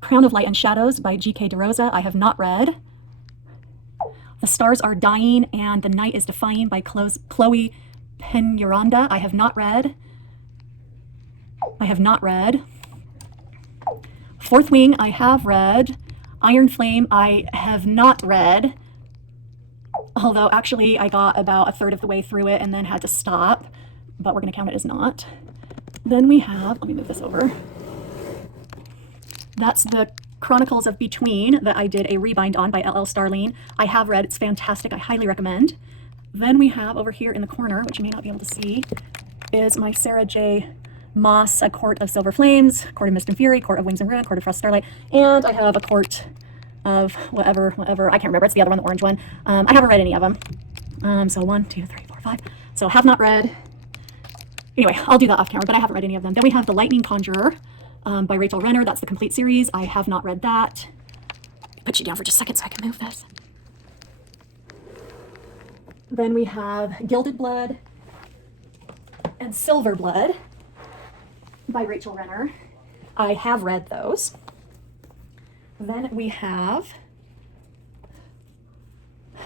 Crown of Light and Shadows by G.K. DeRosa. I have not read. The Stars Are Dying and The Night is Defying by Chloe Peñaranda. I have not read. I have not read. Fourth Wing, I have read. Iron Flame, I have not read. Although actually I got about a third of the way through it and then had to stop, but we're going to count it as not. Then we have, let me move this over. That's the Chronicles of Between that I did a rebind on by LL Starling. I have read, it's fantastic, I highly recommend. Then we have over here in the corner, which you may not be able to see, is my Sarah J. Maas, A Court of Silver Flames, Court of Mist and Fury, Court of Wings and Ruin, Court of Frost Starlight, and I have A Court of whatever, I can't remember, it's the other one, the orange one. I haven't read any of them. So 1, 2, 3, 4, 5. So have not read. Anyway, I'll do that off camera, but I haven't read any of them. Then we have The Lightning Conjurer by Rachel Renner. That's the complete series. I have not read that. Put you down for just a second so I can move this. Then we have Gilded Blood and Silver Blood by Rachel Renner. I have read those. Then we have,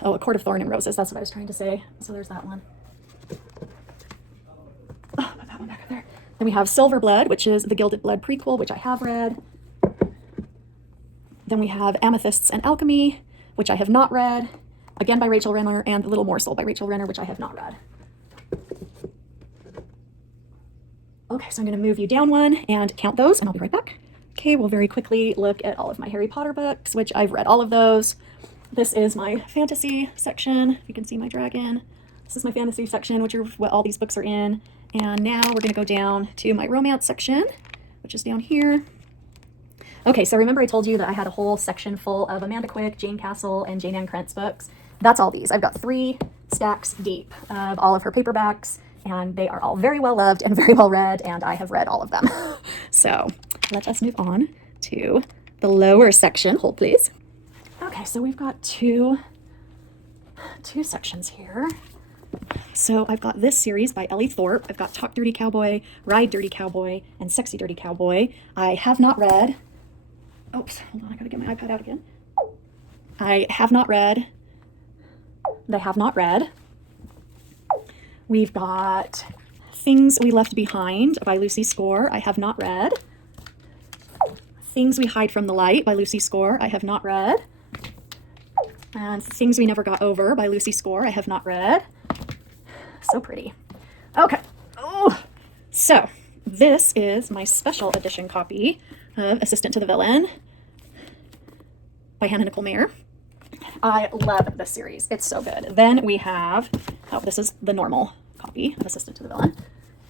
A Court of Thorn and Roses. That's what I was trying to say. So there's that one. Oh, put that one back up there. Then we have Silver Blood, which is the Gilded Blood prequel, which I have read. Then we have Amethysts and Alchemy, which I have not read. Again by Rachel Renner, and The Little Morsel by Rachel Renner, which I have not read. Okay, so I'm going to move you down one and count those, and I'll be right back. Okay, we'll very quickly look at all of my Harry Potter books, which I've read all of those. This is my fantasy section. If you can see my dragon. This is my fantasy section, which are what all these books are in. And now we're going to go down to my romance section, which is down here. Okay, so remember I told you that I had a whole section full of Amanda Quick, Jane Castle, and Jane Ann Krentz books. That's all these. I've got 3 stacks deep of all of her paperbacks, and they are all very well loved and very well read, and I have read all of them. So let us move on to the lower section. Hold, please. Okay, so we've got two sections here. So I've got this series by Ellie Thorpe. I've got Talk Dirty Cowboy, Ride Dirty Cowboy, and Sexy Dirty Cowboy. I have not read. Oops, hold on, I gotta get my iPad out again. I have not read. They have not read. We've got Things We Left Behind by Lucy Score. I have not read. Things We Hide from the Light by Lucy Score. I have not read. And Things We Never Got Over by Lucy Score. I have not read. So pretty. Okay. Oh, so this is my special edition copy of Assistant to the Villain by Hannah Nicole Mayer. I love this series. It's so good. Then we have, oh, this is the normal copy of Assistant to the Villain.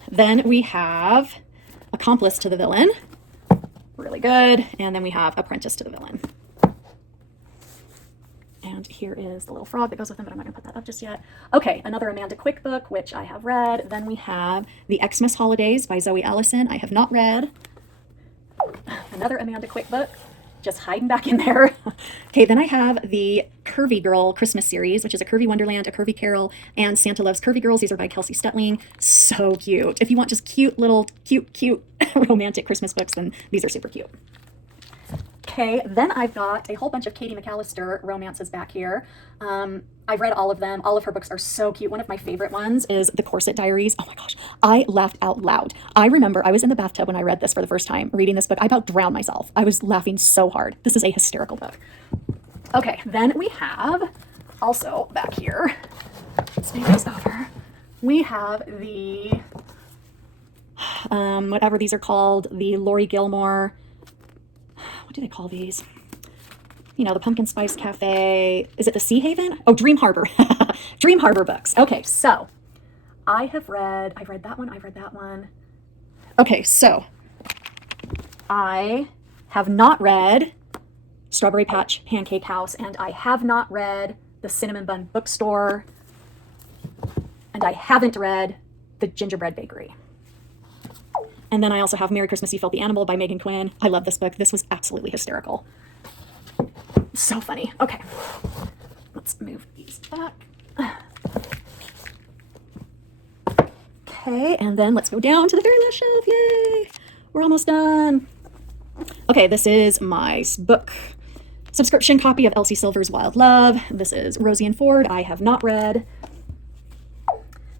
Then we have Accomplice to the Villain. Really good. And then we have Apprentice to the Villain. And here is the little frog that goes with them, but I'm not going to put that up just yet. Okay, another Amanda Quick book, which I have read. Then we have The Xmas Holidays by Zoe Allison. I have not read. Another Amanda Quick book, just hiding back in there. Okay, then I have the Curvy Girl Christmas series, which is A Curvy Wonderland, A Curvy Carol, and Santa Loves Curvy Girls. These are by Kelsey Stetling. So cute. If you want just cute romantic Christmas books, then these are super cute. Okay, then I've got a whole bunch of Katie McAllister romances back here. I've read all of them. All of her books are so cute. One of my favorite ones is The Corset Diaries. Oh my gosh, I laughed out loud. I remember I was in the bathtub when I read this for the first time, reading this book. I about drowned myself. I was laughing so hard. This is a hysterical book. Okay, then we have, also back here, let's move this over. We have the, whatever these are called, the Lori Gilmore, what do they call these? You know, the Pumpkin Spice Cafe. Is it the Sea Haven? Oh, Dream Harbor. Dream Harbor books. Okay, so I've read that one. I've read that one. Okay, so I have not read Strawberry Patch Pancake House, and I have not read The Cinnamon Bun Bookstore, and I haven't read The Gingerbread Bakery. And then I also have Merry Christmas, You Filthy Animal by Megan Quinn. I love this book. This was absolutely hysterical. So funny. Okay, let's move these back. Okay, and then let's go down to the very last shelf. Yay! We're almost done. Okay, this is my book subscription copy of Elsie Silver's Wild Love. This is Rosie and Ford. I have not read.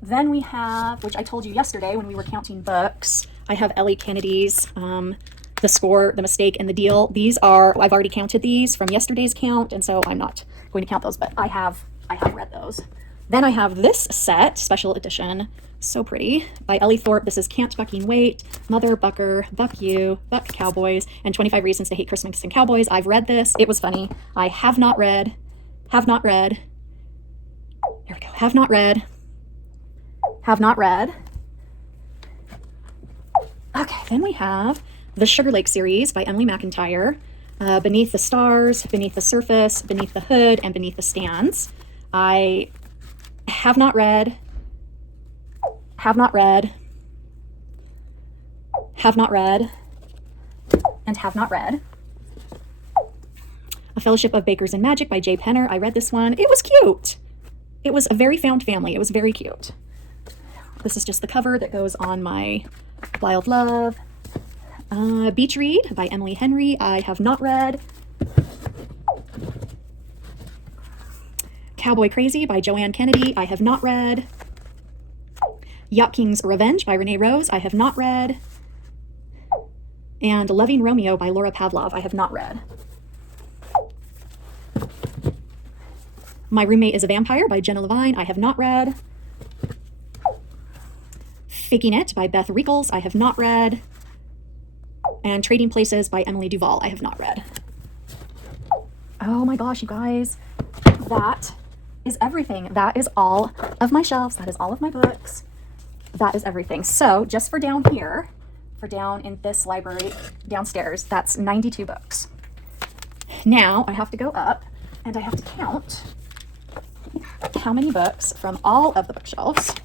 Then we have, which I told you yesterday when we were counting books, I have Ellie Kennedy's The Score, The Mistake, and The Deal. These are, I've already counted these from yesterday's count, and so I'm not going to count those, but I have read those. Then I have this set, special edition, so pretty, by Ellie Thorpe. This is Can't Bucking Wait, Mother Bucker, Buck You, Buck Cowboys, and 25 Reasons to Hate Christmas and Cowboys. I've read this. It was funny. I have not read, there we go, have not read. Okay, then we have the Sugar Lake series by Emily McIntyre, Beneath the Stars, Beneath the Surface, Beneath the Hood, and Beneath the Stands. I have not read, and have not read. A Fellowship of Bakers and Magic by Jay Penner. I read this one. It was cute. It was a very found family. It was very cute. This is just the cover that goes on my Wild Love. Beach Read by Emily Henry. I have not read. Cowboy Crazy by Joanne Kennedy. I have not read. Yacht King's Revenge by Renee Rose. I have not read. And Loving Romeo by Laura Pavlov. I have not read. My Roommate is a Vampire by Jenna Levine. I have not read. Faking It by Beth Rickles. I have not read. And Trading Places by Emily Duvall. I have not read. Oh my gosh, you guys. That is everything. That is all of my shelves. That is all of my books. That is everything. So just for down here, for down in this library downstairs, that's 92 books. Now I have to go up and I have to count how many books from all of the bookshelves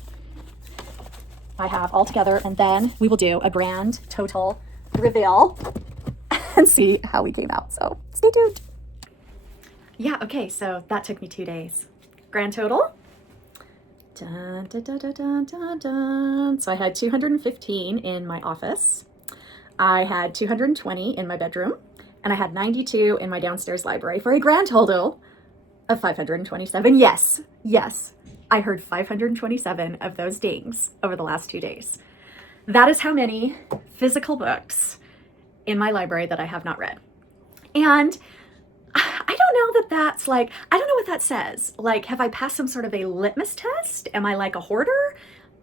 I have all together, and then we will do a grand total reveal and see how we came out. So stay tuned. Yeah, okay, so that took me 2 days. Grand total. Dun, dun, dun, dun, dun, dun, dun. So I had 215 in my office. I had 220 in my bedroom, and I had 92 in my downstairs library for a grand total of 527. Yes, I heard 527 of those dings over the last 2 days. That is how many physical books in my library that I have not read. And I don't know that that's like, I don't know what that says. Like, have I passed some sort of a litmus test? Am I like a hoarder?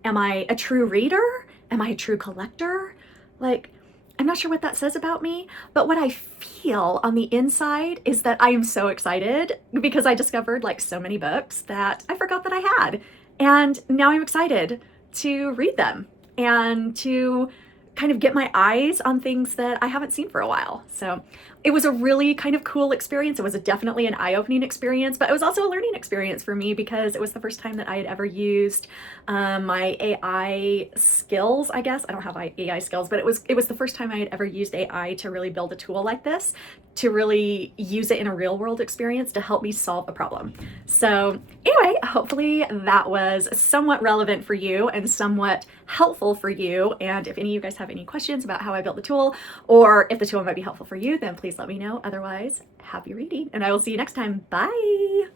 Am I a true reader? Am I a true collector? Like, I'm not sure what that says about me, but what I feel on the inside is that I am so excited because I discovered like so many books that I forgot that I had. And now I'm excited to read them and to kind of get my eyes on things that I haven't seen for a while. So it was a really kind of cool experience. It was definitely an eye-opening experience, but it was also a learning experience for me because it was the first time that I had ever used my AI skills, I guess. I don't have AI skills, but it was the first time I had ever used AI to really build a tool like this, to really use it in a real world experience to help me solve a problem. So anyway, hopefully that was somewhat relevant for you and somewhat helpful for you. And if any of you guys have any questions about how I built the tool, or if the tool might be helpful for you, then please let me know. Otherwise, happy reading, and I will see you next time. Bye.